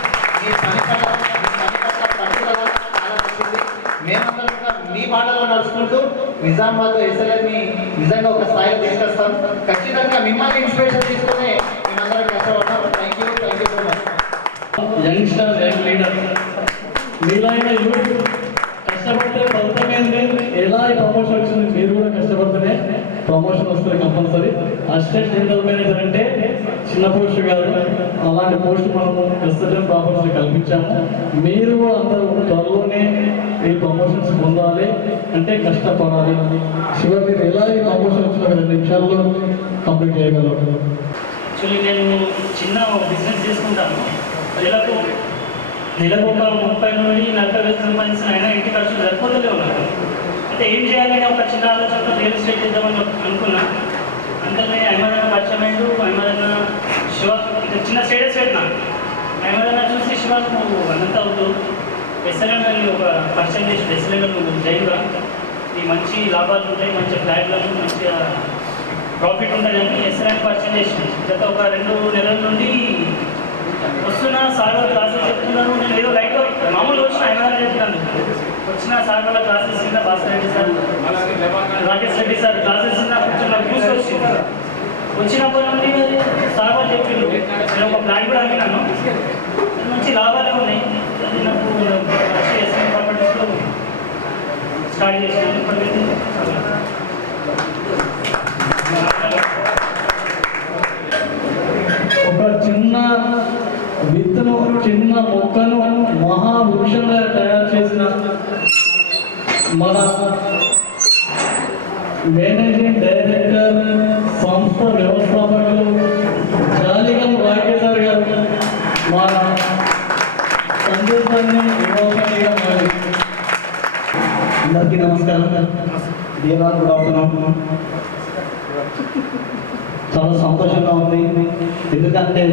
మీ పని పట్ల పట్టుదల చాలా నచ్చింది. మేమందరం కూడా మీ బాటలో నడుచుకుంటూ నిజామాబాద్ ఎస్ఎల్ఎన్ని నిజంగా ఒక స్థాయిలో తీసుకొస్తాం. ఖచ్చితంగా మిమ్మల్ని ఇన్స్పిరేషన్ తీసుకునే మేమందరం కష్టపడతాం. Thank you so much. Youngster, young leader, మీలైన యూత్ కష్టపడితే ఫలితమైంది. ఎలా ప్రమోషన్ వచ్చింది, మీరు కూడా కష్టపడితేనే ప్రమోషన్ వస్తుంది కంపల్సరీ. అసిస్టెంట్ జనరల్ మేనేజర్ అంటే చిన్న పోస్ట్ కాదు, అలాంటి పోస్ట్ మనము ఎస్ఎల్ఎన్ ప్రాపర్టీ కల్పించాము. మీరు అందరూ త్వరలోనే ఈ ప్రమోషన్స్ పొందాలి అంటే కష్టపడాలి. శివ, మీరు ఎలా ఈ ప్రమోషన్ వచ్చిన 2 నిమిషాల్లో కంప్లీట్ చేయగలరు? యాక్చువల్లీ నేను చిన్న బిజినెస్ చేసుకుంటాను. నెలకు ఒక 30 నుండి 40 వేలు సంపాదించిన అయినా ఇంటి ఖర్చులు సరిపోతలే ఉన్నారు. అంటే ఏం చేయాలని ఒక చిన్న ఆలోచనతో రియల్ ఎస్టేట్ చేద్దామని అనుకున్నా. అందుకనే అహ్మదన్న పరిచయం అయ్యాడు. అహ్మదన్న శివ చిన్న స్టేటస్ పెట్టినా. అహ్మదన్న చూసి శివ నువ్వు అన్నంత అవుతూ ఎస్ఎల్ఎన్ ఒక పరిచయం చేసి ఎస్ఎల్ఎన్ నువ్వు జైలుగా ఈ మంచి లాభాలు ఉంటాయి, మంచి ఫ్లాట్లను మంచిగా ప్రాఫిట్ ఉంటుందని ఎస్ఎల్ఎన్ పరిచయం చేసి గత ఒక 2 నెలల నుండి వస్తున్న సార్ వాళ్ళ క్లాసెస్ చెప్తున్నాను. నేను ఏదో లైట్గా మామూలుగా వచ్చిన ఆయన చెప్తున్నాను. వచ్చిన సార్ వాళ్ళ క్లాసెస్ కింద Bhaskar Reddy sir, Rakesh Reddy sir classes కింద కొంచెం నాకు న్యూస్ వచ్చింది. వచ్చినప్పటి నుండి సార్ వాళ్ళు చెప్పిండు. నేను ఒక ప్లాన్ కూడా అడిగినాను, మంచి లాభాలే ఉన్నాయి. అది నాకు ఎస్ఎల్ఎన్ ప్రాపర్టీస్లో స్టార్ట్ చేసినాను. ఇప్పటికైతే ఒక చిన్న విత్తనం చిన్న మొక్కను మహావృక్షంగా తయారు చేసిన మన మేనేజింగ్ డైరెక్టర్ సంస్థ వ్యవస్థాపకులు జాలిగం రాకేశ్వర్ గారు మన సందేశాన్ని ఇవ్వాల్సిందిగా మరి. అందరికీ నమస్కారం. Dear good afternoon. చాలా సంతోషంగా ఉంది, ఎందుకంటే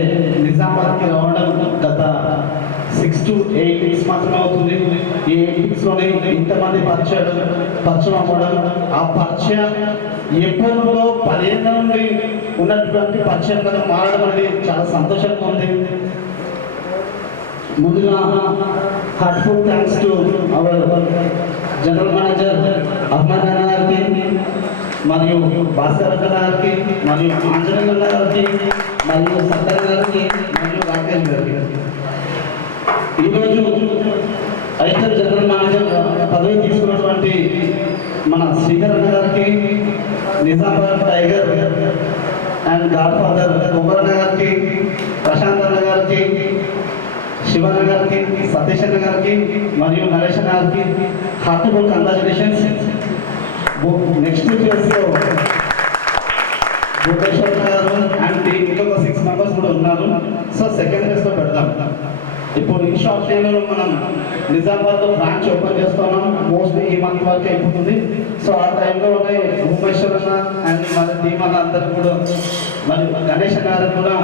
నిజామాబాద్కి రావడం గత 6 to 8 weeks మాత్రమే అవుతుంది. ఈ 8 weeksలోనే ఇంతమంది పరిచయం అవ్వడం, ఆ పరిచయం ఎప్పుడో 10 ఏళ్ళ నుండి ఉన్నటువంటి పరిచయంగా మారడం అనేది చాలా సంతోషంగా ఉంది. ముందుగా heartful thanks to our general manager Ahmed అన్న గారికి, మరియు భాస్కర్ గారికి, మరియు ఆంజనేయ గారికి, మరియు సత్తర్ గారికి, మరియు రాకేష్ గారికి. ఈరోజు ఐటర్ జనరల్ మేనేజర్ పదవి తీసుకున్నటువంటి మన శ్రీకర్ అన్న గారికి, Nizamabad tiger and godfather కుమారన్న గారికి, ప్రశాంత్ అన్న గారికి, శివన్న గారికి, సతీష్ అన్న గారికి, మరియు నరేష్ అన్న గారికి హార్ట్ఫుల్ కంగ్రాచులేషన్స్. నెక్స్ట్ ఫేజ్లో భూపేశ్వర్ గారు అండ్ ఇంకొక 6 members కూడా ఉన్నారు. సో సెకండ్ ఫేజ్లో పెడదాం. ఇప్పుడు ఈ షార్ట్ టైంలో మనం నిజామాబాద్లో బ్రాంచ్ ఓపెన్ చేస్తున్నాం. మోస్ట్లీ ఈ మంత్ వరకు అయిపోతుంది. సో ఆ టైంలోనే భూపేశ్వర్ అన్న అండ్ మన టీం అన్న అందరూ కూడా, మరి గణేష్ అన్న గారు కూడా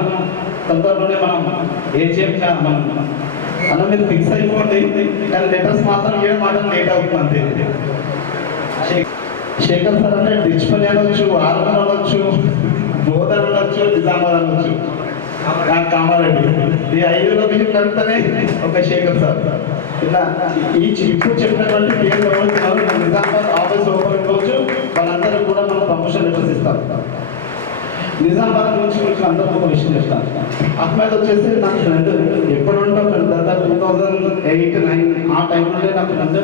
తొందరలోనే మనం ఏజీఎంగా మనం అన్న మీరు ఫిక్స్ అయిపోండి, కానీ లెటర్స్ మాత్రం ఏం మాత్రం లేట్ అవుతుంది అంతే. శేఖర్ సార్ అంటే డిస్పల్ అనొచ్చు, ఆర్మర్ అనొచ్చు, బోధన అనొచ్చు, నిజామాబాద్ అనొచ్చు, కామారెడ్డి, ఈ 5 లొకేషన్ కలిపితేనే ఒక శేఖర్ సార్. ఇలా ఇప్పుడు చెప్పినటువంటి పేరు ఎవరుతున్నారు, నిజామాబాద్ ఆఫీస్ ఓపెన్ రోజు వాళ్ళందరూ కూడా మనం ప్రమోషన్ లెటర్స్ ఇస్తారు. నిజామాబాద్ నుంచి మీకు అందరూ ఒక విషయం చెప్తాను. అహ్మద్ వచ్చేసి నాకు ఫ్రెండ్, ఎప్పుడు ఉంటో ఫ్రెండ్, దాదాపు 2008-9 ఆ టైంలోనే నాకు ఫ్రెండ్.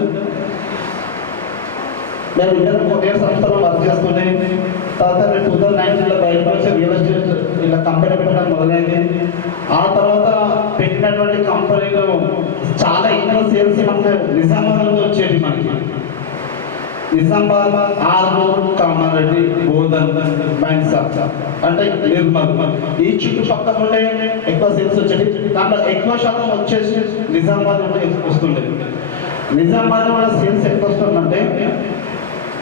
మేము ఇద్దరు ఒకే సంస్థలో వర్క్ చేసుకుని తర్వాత 2009 బయటకు వచ్చి రియల్ ఎస్టేట్ ఇలా కంపెనీ పెట్టడం మొదలైంది. ఆ తర్వాత పెట్టినటువంటి కంపెనీలో చాలా ఎక్కువ సేల్స్ మనకి నిజామాబాద్లో వచ్చేది. మనకి నిజామాబాద్, ఆర్మూర్, కామారెడ్డి, బోధన్, బైన్సా అంటే నిర్మల్, ఈ చుట్టుపక్కల నుండే ఎక్కువ సేల్స్ వచ్చేది. దాంట్లో ఎక్కువ శాతం వచ్చేసి నిజామాబాద్ నుండి వస్తుండే. నిజామాబాద్ కూడా సేల్స్ ఎక్కువ వస్తుందంటే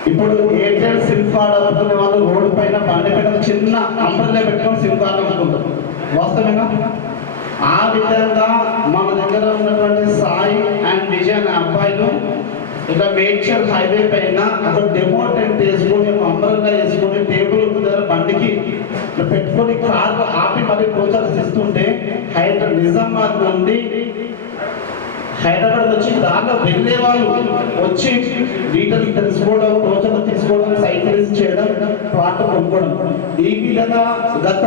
ఇప్పుడు ఎయిర్టెల్ సిమ్ కార్డ్ అమ్ముకునే వాళ్ళు రోడ్డు పైన బండి పైన చిన్న అంబ్రెల్లా పెట్టుకొని సిమ్ కార్డు అమ్ముకుంటారు. వాస్తవేనా? ఆ విధంగా మన దగ్గర ఉన్నటువంటి సాయి అండ్ విజయ్ అనే అబ్బాయిలు ఇట్లా మేడ్చల్ హైవే పైన ఒక డెమో టెంట్ వేసుకొని, ఒక అంబ్రెల్లా వేసుకొని, టేబుల్ దగ్గర బండికి పెట్టుకొని కార్లు ఆపి మళ్ళీ ప్రోత్సహిస్తుంటే ఇస్తుంటే నిజామాబాద్ నుండి హైదరాబాద్ వచ్చి దాంట్లో వెళ్ళే వాళ్ళు వచ్చి డీటెయిల్స్ తెలుసుకోవడం, రోజులు తీసుకోవడం, సైట్ రిలీజ్ చేయడం, ప్లాట్ కొనుక్కోవడం. ఈ విధంగా గత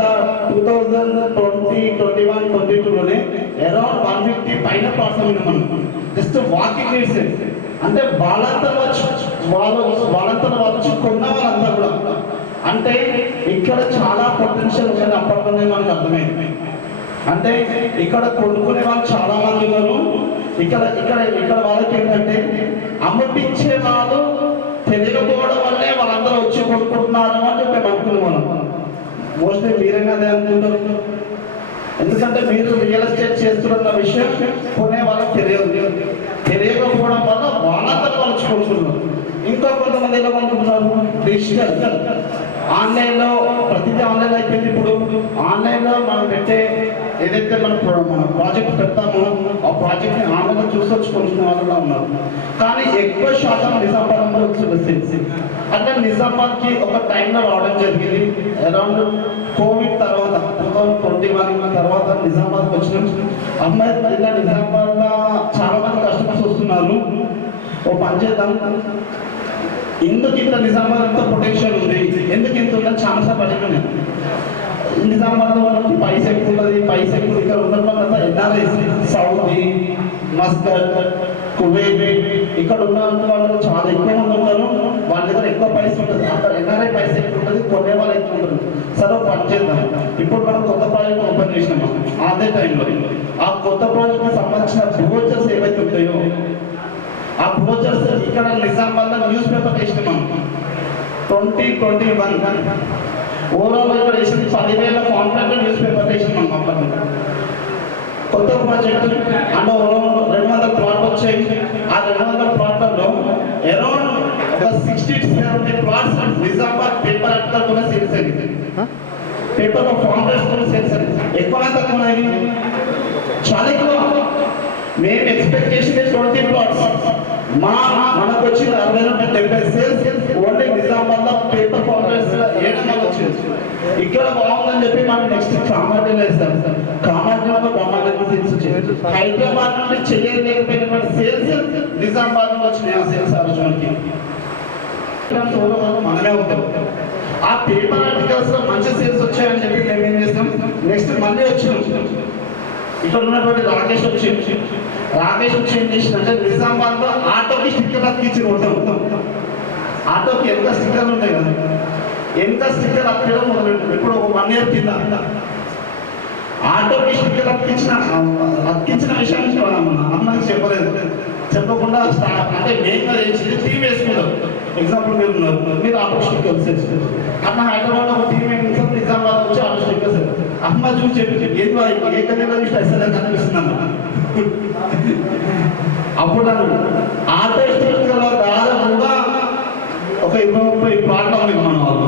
2020, 21, 22లోనే అరౌండ్ 150 పైన ప్లాట్స్ మనం జస్ట్ వాకింగ్ నీడ్స్ అంటే వాళ్ళంతా వచ్చి కొన్న వాళ్ళంతా కూడా. అంటే ఇక్కడ చాలా పొటెన్షియల్ ఉన్నది అప్పట్లోనే మనకు అర్థమైంది. అంటే ఇక్కడ కొనుక్కునే వాళ్ళు చాలా మంది ఉన్నారు. ఇక్కడ వాళ్ళకి ఏంటంటే అమ్మపించే వాళ్ళు తెలియకపోవడం వల్లే వాళ్ళందరూ వచ్చి కొనుక్కుంటున్నారు అని చెప్పి మేము అనుకున్నాం. మోస్ట్లీ మీరేనా అదే అనుకుంటారు. ఎందుకంటే మీరు రియల్ ఎస్టేట్ చేస్తున్న విషయం కొనే వాళ్ళకి తెలియకపోవడం వల్ల వాళ్ళందరూ వాళ్ళు వచ్చి కొనుక్కుంటున్నారు. ఇంకా కొంతమంది ఎలా కొనుక్కుంటున్నారు, డిజిటల్ ఆన్లైన్లో, ప్రతిదీ ఆన్లైన్ అయిపోయింది. ఇప్పుడు ఆన్లైన్లో మనం పెట్టే ఏదైతే మన ప్రాజెక్ట్ పెడతామో ఆ ప్రాజెక్ట్ని ఆన్లైన్లో చూసొచ్చి కొనుక్కునే వాళ్ళు ఉన్నారు. కానీ ఎక్కువ శాతం నిజామాబాద్లో వచ్చింది. అంటే నిజామాబాద్కి ఒక టైంలో రావడం జరిగింది. అరౌండ్ కోవిడ్ తర్వాత 2021 తర్వాత నిజామాబాద్కి వచ్చినాం. అమ్మాయి ఇలా నిజామాబాద్లో చాలా మంది కస్టమర్స్ వస్తున్నారు. ఓ పని చేద్దాం, ఎందుకు ఇంత నిజామాబాద్ అంత పొటెన్షియల్ ఉంది, ఎందుకు ఇంత ఉందని చాలాసార్లు అడిగాను. నిజామాబాద్లో ఉన్నప్పుడు పైసా ఎక్కువ ఉంటుంది, పైసా ఎక్కువ ఇక్కడ ఉన్న వాళ్ళంతా ఎన్ఆర్ఐస్, సౌదీ, మస్కట్, కువైట్ ఇక్కడ ఉన్న వాళ్ళు చాలా ఎక్కువ మంది ఉంటారు. వాళ్ళ దగ్గర ఎక్కువ పైసలు ఉంటుంది. అక్కడ ఎన్ఆర్ఐ పైసలు ఎక్కువ ఉంటుంది, కొనే వాళ్ళు ఎక్కువ ఉంటుంది. సరే పని చేద్దాం. ఇప్పుడు మనం కొత్త ప్రాజెక్ట్ ఓపెన్ చేసినాం. అదే టైంలో ఆ కొత్త ప్రాజెక్ట్కి సంబంధించిన బ్రోచర్స్ ఏవైతే ఉంటాయో ఆ బ్రోచర్స్ ఇక్కడ నిజామాబాద్లో న్యూస్ పేపర్ వేసినాం 2021. ఓవరాల్ ఇక్కడ వేసింది 10,000 కాంట్రాక్ట్ న్యూస్ పేపర్ వేసినాం. కొత్త ప్రాజెక్ట్ అండ్ 200 ప్లాట్ వచ్చాయి. ఆ 200 ప్లాట్లలో అరౌండ్ ఒక 60-70 ప్లాట్స్ నిజామాబాద్ పేపర్ ఆర్టికల్తోనే సేల్స్ అయింది. పేపర్లో ఫార్మర్స్తో సేల్స్ అయింది. ఎక్కువ తక్కువ చాలా ఎక్కువ. మేము ఎక్స్పెక్టేషన్ 20 ప్లాట్స్, మనకు వచ్చింది 60-70 సేల్స్ ఓన్లీ నిజామాబాద్లో పేపర్ ఫార్మర్స్ 7 వచ్చింది. ఇక్కడ బాగుందని చెప్పి మనం నెక్స్ట్ కామారెడ్డిలో వేస్తాం. కామారెడ్డిలో బ్రహ్మాండంగా సేల్స్ వచ్చాయి. హైదరాబాద్ నుండి చేయలేకపోయినటువంటి సేల్స్ నిజామాబాద్లో వచ్చినాయి. ఆ సేల్స్ ఆ రోజు మనమే ఉంటాం. ఆ పేపర్ ఆర్టికల్స్ లో మంచి సేల్స్ వచ్చాయని చెప్పి మేము ఏం చేస్తాం, నెక్స్ట్ మళ్ళీ వచ్చినాం. ఇక్కడ ఉన్నటువంటి రాకేష్ వచ్చి ఏం చేసిందంటే నిజామాబాద్ లో ఆటోకి స్టిక్కర్ అతికించి ఉంటాం. ఆటోకి ఎంత స్టిక్కర్లు ఉంటాయి కదా, ఎంత స్టిక్కర్ అక్కడం మొదలెట్టాం. ఇప్పుడు ఒక 1 year కింద ఆటోకి స్టిక్కర్ అతికించిన విషయాన్ని అమ్మకి చెప్పలేదు. చెప్పకుండా అంటే మెయిన్గా టీం వేసుకుంటారు. ఎగ్జాంపుల్ మీరు ఉన్నారు, మీరు ఆటో స్టిక్కర్స్ వేసుకుంటారు. అన్న హైదరాబాద్లో ఒక టీం వేసుకుంటారు, నిజామాబాద్ వచ్చి ఆటో స్టిక్కర్స్. అమ్మ చూసి చెప్పి ఏదో ఏ కన్నా అసలు కనిపిస్తుంది అన్న. అప్పుడు ఆటో స్టిక్కర్లో దాదాపుగా ఒక 20-30 ప్లాట్లు ఉంది మన వాళ్ళు.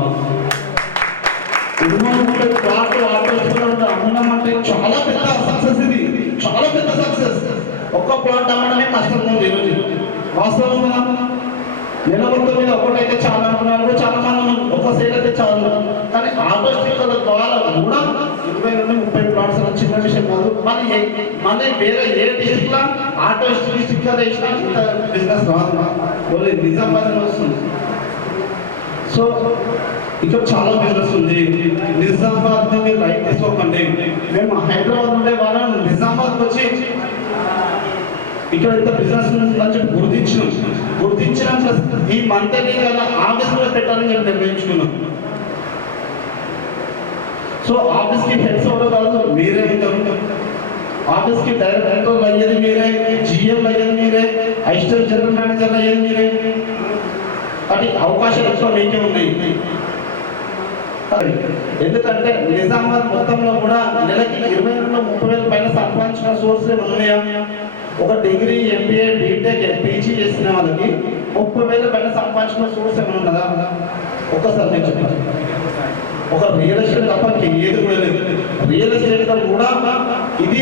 20-30 ప్లాట్లు ఆటో స్టిక్కర్లో అమ్మడం అంటే చాలా పెద్ద సక్సెస్. ఇది చాలా పెద్ద సక్సెస్. ఒక్క ప్లాట్ అమ్మడమే కష్టం ఉంది ఈరోజు. వాస్తవం కదా, నెల మొత్తం మీద ఒకటైతే చాలా అనుకున్నారు, చాలా మంది ఒక సైడ్ అయితే చాలా. కానీ ఆటో స్టిక్కర్ల ద్వారా కూడా 20-30 ప్లాట్స్ చిన్న విషయం కాదు. మళ్ళీ వేరే ఏ డిస్ట్రిక్ట్ లో ఆటో స్టిక్కర్ వేసినా ఇంత బిజినెస్ రాదు, ఓన్లీ నిజామాబాద్ వస్తుంది. సో ఇక్కడ చాలా బిజినెస్ ఉంది. నిజామాబాద్ మీరు రైట్ తీసుకోకండి. మేము హైదరాబాద్ ఉండే వాళ్ళని నిజామాబాద్కి వచ్చి ఇక్కడ ఇంత బిజినెస్ ఉందని చెప్పి గుర్తించిన ప్లస్ ఈ మంత్ కదా ఆఫీస్ కూడా పెట్టాలని చెప్పి నిర్ణయించుకున్నాం. సో ఆఫీస్కి హెడ్స్ ఎవరో కాదు, మీరే ఉంటారు. ఆఫీస్కి డైరెక్టర్ అయ్యేది మీరే, జిఎం అయ్యేది మీరే, అసిస్టెంట్ జనరల్ మేనేజర్ అయ్యేది మీరే. అది అవకాశాలు ఎక్కువ మీకే ఉన్నాయి. ఎందుకంటే నిజామాబాద్ మొత్తంలో కూడా నెలకి 20-30 పైన సంపాదించిన సోర్స్లు ఉన్నాయా? ఒక డిగ్రీ, ఎంబీఏ, బీటెక్, పీజీ చేసిన వాళ్ళకి 30,000 పైన సంపాదించిన సోర్స్ ఏమైనా ఉన్నదా? ఒక్కసారి నేను చెప్పాను. ఒక రియల్ ఎస్టేట్ తప్ప ఏది కూడా లేదు. రియల్ ఎస్టేట్ కూడా ఇది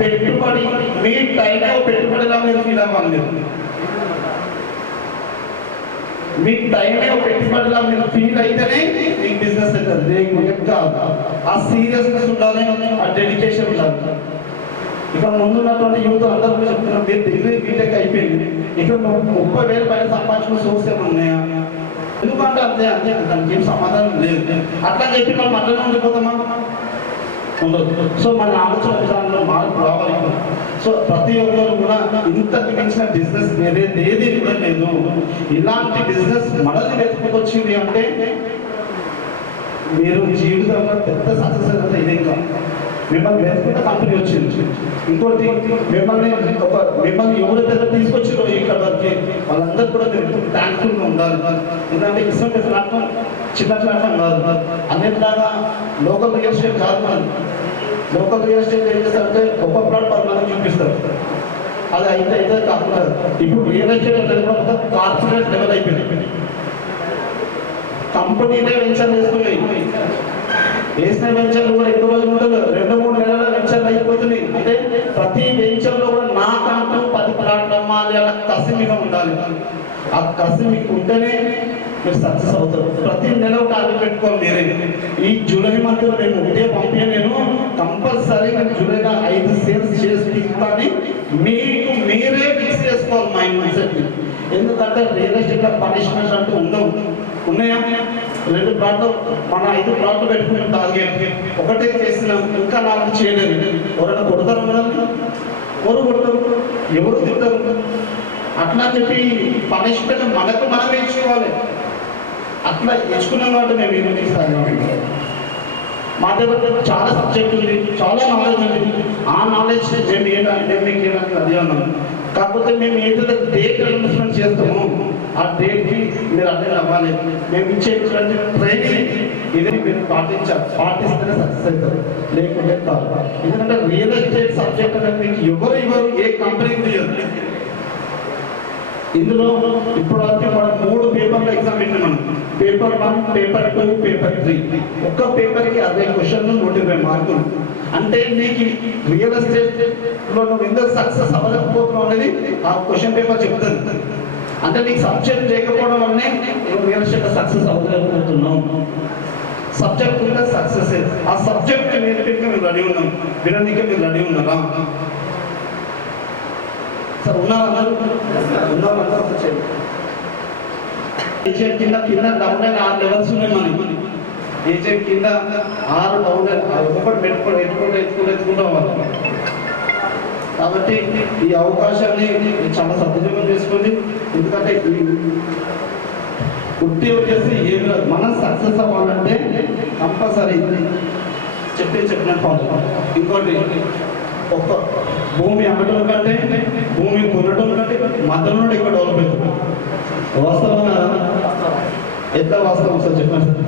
పెట్టుబడి, మీ టైంలో పెట్టుబడిలా మీరు ఫీల్ అవ్వాలి. మీ టైంలో పెట్టుబడిలా మీరు ఫీల్ అయితేనే మీకు బిజినెస్ అవుతుంది. ఆ సీరియస్నెస్ ఉండాలి, ఆ డెడికేషన్ ఉండాలి. ఇక్కడ ముందున్నటువంటి యూత్ అందరూ చెప్తున్నారు, మీరు డిగ్రీ, బీటెక్ అయిపోయింది, ఇక్కడ 30,000 పైన సంపాదించిన సోర్స్ ఏమైనా ఉన్నాయా? ఎందుకంటే అంతే దానికి ఏం సమాధానం లేదు. అట్లా చెప్పి మనం అట్లనే ఉండిపోతామా? ఉండదు. సో మన ఆలోచన విధానంలో మార్పు రావాలి. సో ప్రతి ఒక్కరు కూడా ఇంతకు మించిన బిజినెస్ ఏది కూడా లేదు. ఇలాంటి బిజినెస్ మనల్ని వెతుకుకొచ్చింది అంటే మీరు జీవితంలో పెద్ద సక్సెస్ అయితే ఇదే కాదు. మిమ్మల్ని వెతుకుంటే కంపెనీ వచ్చింది. ఇంకోటి మిమ్మల్ని ఎవరైతే తీసుకొచ్చిందో ఇక్కడ వరకు వాళ్ళందరూ కూడా థ్యాంక్ఫుల్గా ఉండాలి. ఎందుకంటే ఇటువంటి ప్లాట్ఫామ్ చిన్న ప్లాట్ఫామ్ కాదు. అన్నిటిలాగా లోకల్ రియల్ ఎస్టేట్ కాదు. మనం లోకల్ రియల్ ఎస్టేట్ ఏం చేస్తారంటే ఒక ప్లాట్ 10 మందికి చూపిస్తారు. అది అయితే కాకుండా ఇప్పుడు రియల్ ఎస్టేట్ మొత్తం కార్పొరేట్ లెవెల్ అయిపోయింది. కంపెనీనే వెంచర్ వేసుకున్నాయి. వేసిన వెంచర్లు కూడా ఎక్కువ రోజులు ఉండదు, 2-3 నెలల వెంచర్లు అయిపోతున్నాయి. అంటే ప్రతి వెంచర్లో కూడా నాకంటూ 10 ప్లాట్లు అమ్మాలి అలా కసి మీద ఉండాలి. ఆ కసి మీకు ఉంటేనే మీరు సక్సెస్ అవుతారు. ప్రతి నెల టార్గెట్ పెట్టుకోవాలి మీరే. ఈ జూలై మంత్ నేను ఒకటే పంపే, నేను కంపల్సరీ నేను జూలైలో 5 సేల్స్ చేసి కానీ మీకు మీరే ఫిక్స్ చేసుకోవాలి మైండ్ సెట్. ఎందుకంటే రియల్ ఎస్టేట్లో పనిష్మెంట్స్ అంటూ ఉన్నాయా? 2 ప్లాట్లు మన 5 ప్లాట్లు పెట్టుకుని టార్గెట్ ఒకటే చేసినాం, ఇంకా 4 చేయలేదు. ఎవరైనా కొడతారు మనల్ని? ఎవరు కొడతారు, ఎవరు తింటారు? అట్లా అని చెప్పి పనిష్మెంట్ మనకు మనం ఇచ్చుకోవాలి. అట్లా ఇచ్చుకున్నాం కాబట్టి మేము ఈరోజు ఇస్తాను. మా దగ్గర చాలా సబ్జెక్ట్ ఉంది, చాలా నాలెడ్జ్ ఉంది. ఆ నాలెడ్జ్ మేము ఏంటంటే మీకు ఏమంటే అదే ఉన్నాం. కాకపోతే మేము ఏదైతే డేట్ అనౌన్స్మెంట్ చేస్తామో ఆ డేట్కి మీరు అటెండ్ అవ్వాలి. మేము ఇచ్చేటువంటి ట్రైనింగ్ ఇది మీరు పాటిస్తేనే సక్సెస్ అవుతారు, లేకుంటే కాదు. ఎందుకంటే రియల్ ఎస్టేట్ సబ్జెక్ట్ అనేది మీకు ఎవరు ఏ కంపెనీకి తెలియదు. ఇందులో ఇప్పుడు వరకు మనం 3 పేపర్ల ఎగ్జామ్ పెట్టినాం. మనం పేపర్ 1, పేపర్ 2, పేపర్ 3. ఒక్క పేపర్కి 60 క్వశ్చన్లు 120 మార్కులు. అంటే నీకు రియల్ ఎస్టేట్లో నువ్వు ఎందుకు సక్సెస్ అవ్వలేకపోతున్నావు అనేది ఆ క్వశ్చన్ పేపర్ చెప్తుంది. అంటే నీకు సబ్జెక్ట్ లేకపోవడం వల్లనే నువ్వు రియల్ ఎస్టేట్ సక్సెస్ అవ్వలేకపోతున్నావు. సబ్జెక్ట్ ఉంటే సక్సెస్. ఆ సబ్జెక్ట్ నేర్పించే మేము రెడీ ఉన్నాం, వినడానికి మీరు రెడీ ఉన్నారా? సార్ ఉన్నారన్నారు ఏజెంట్ కింద డౌన్ అయిన 6 లెవెల్స్ ఉన్నాయి మనకి. ఏజెంట్ కింద 6 డౌన్ ఒకటి ఎత్తుకుంటూ అవ్వాలి. కాబట్టి ఈ అవకాశాన్ని చాలా సద్వినియోగం చేసుకోండి. ఎందుకంటే ఈ ఉద్యోగం చేసి ఏమి రాదు. మనం సక్సెస్ అవ్వాలంటే కంపల్సరీ చెప్పినట్టు ఫాలో. ఇంకోటి ఒక్క భూమి అమ్మటం కంటే భూమి కొనడం కంటే మధ్యలో ఇక్కడ డెవలప్ అవుతుంది. వాస్తవంగా ఎంత వాస్తవం సార్ చెప్పండి సార్.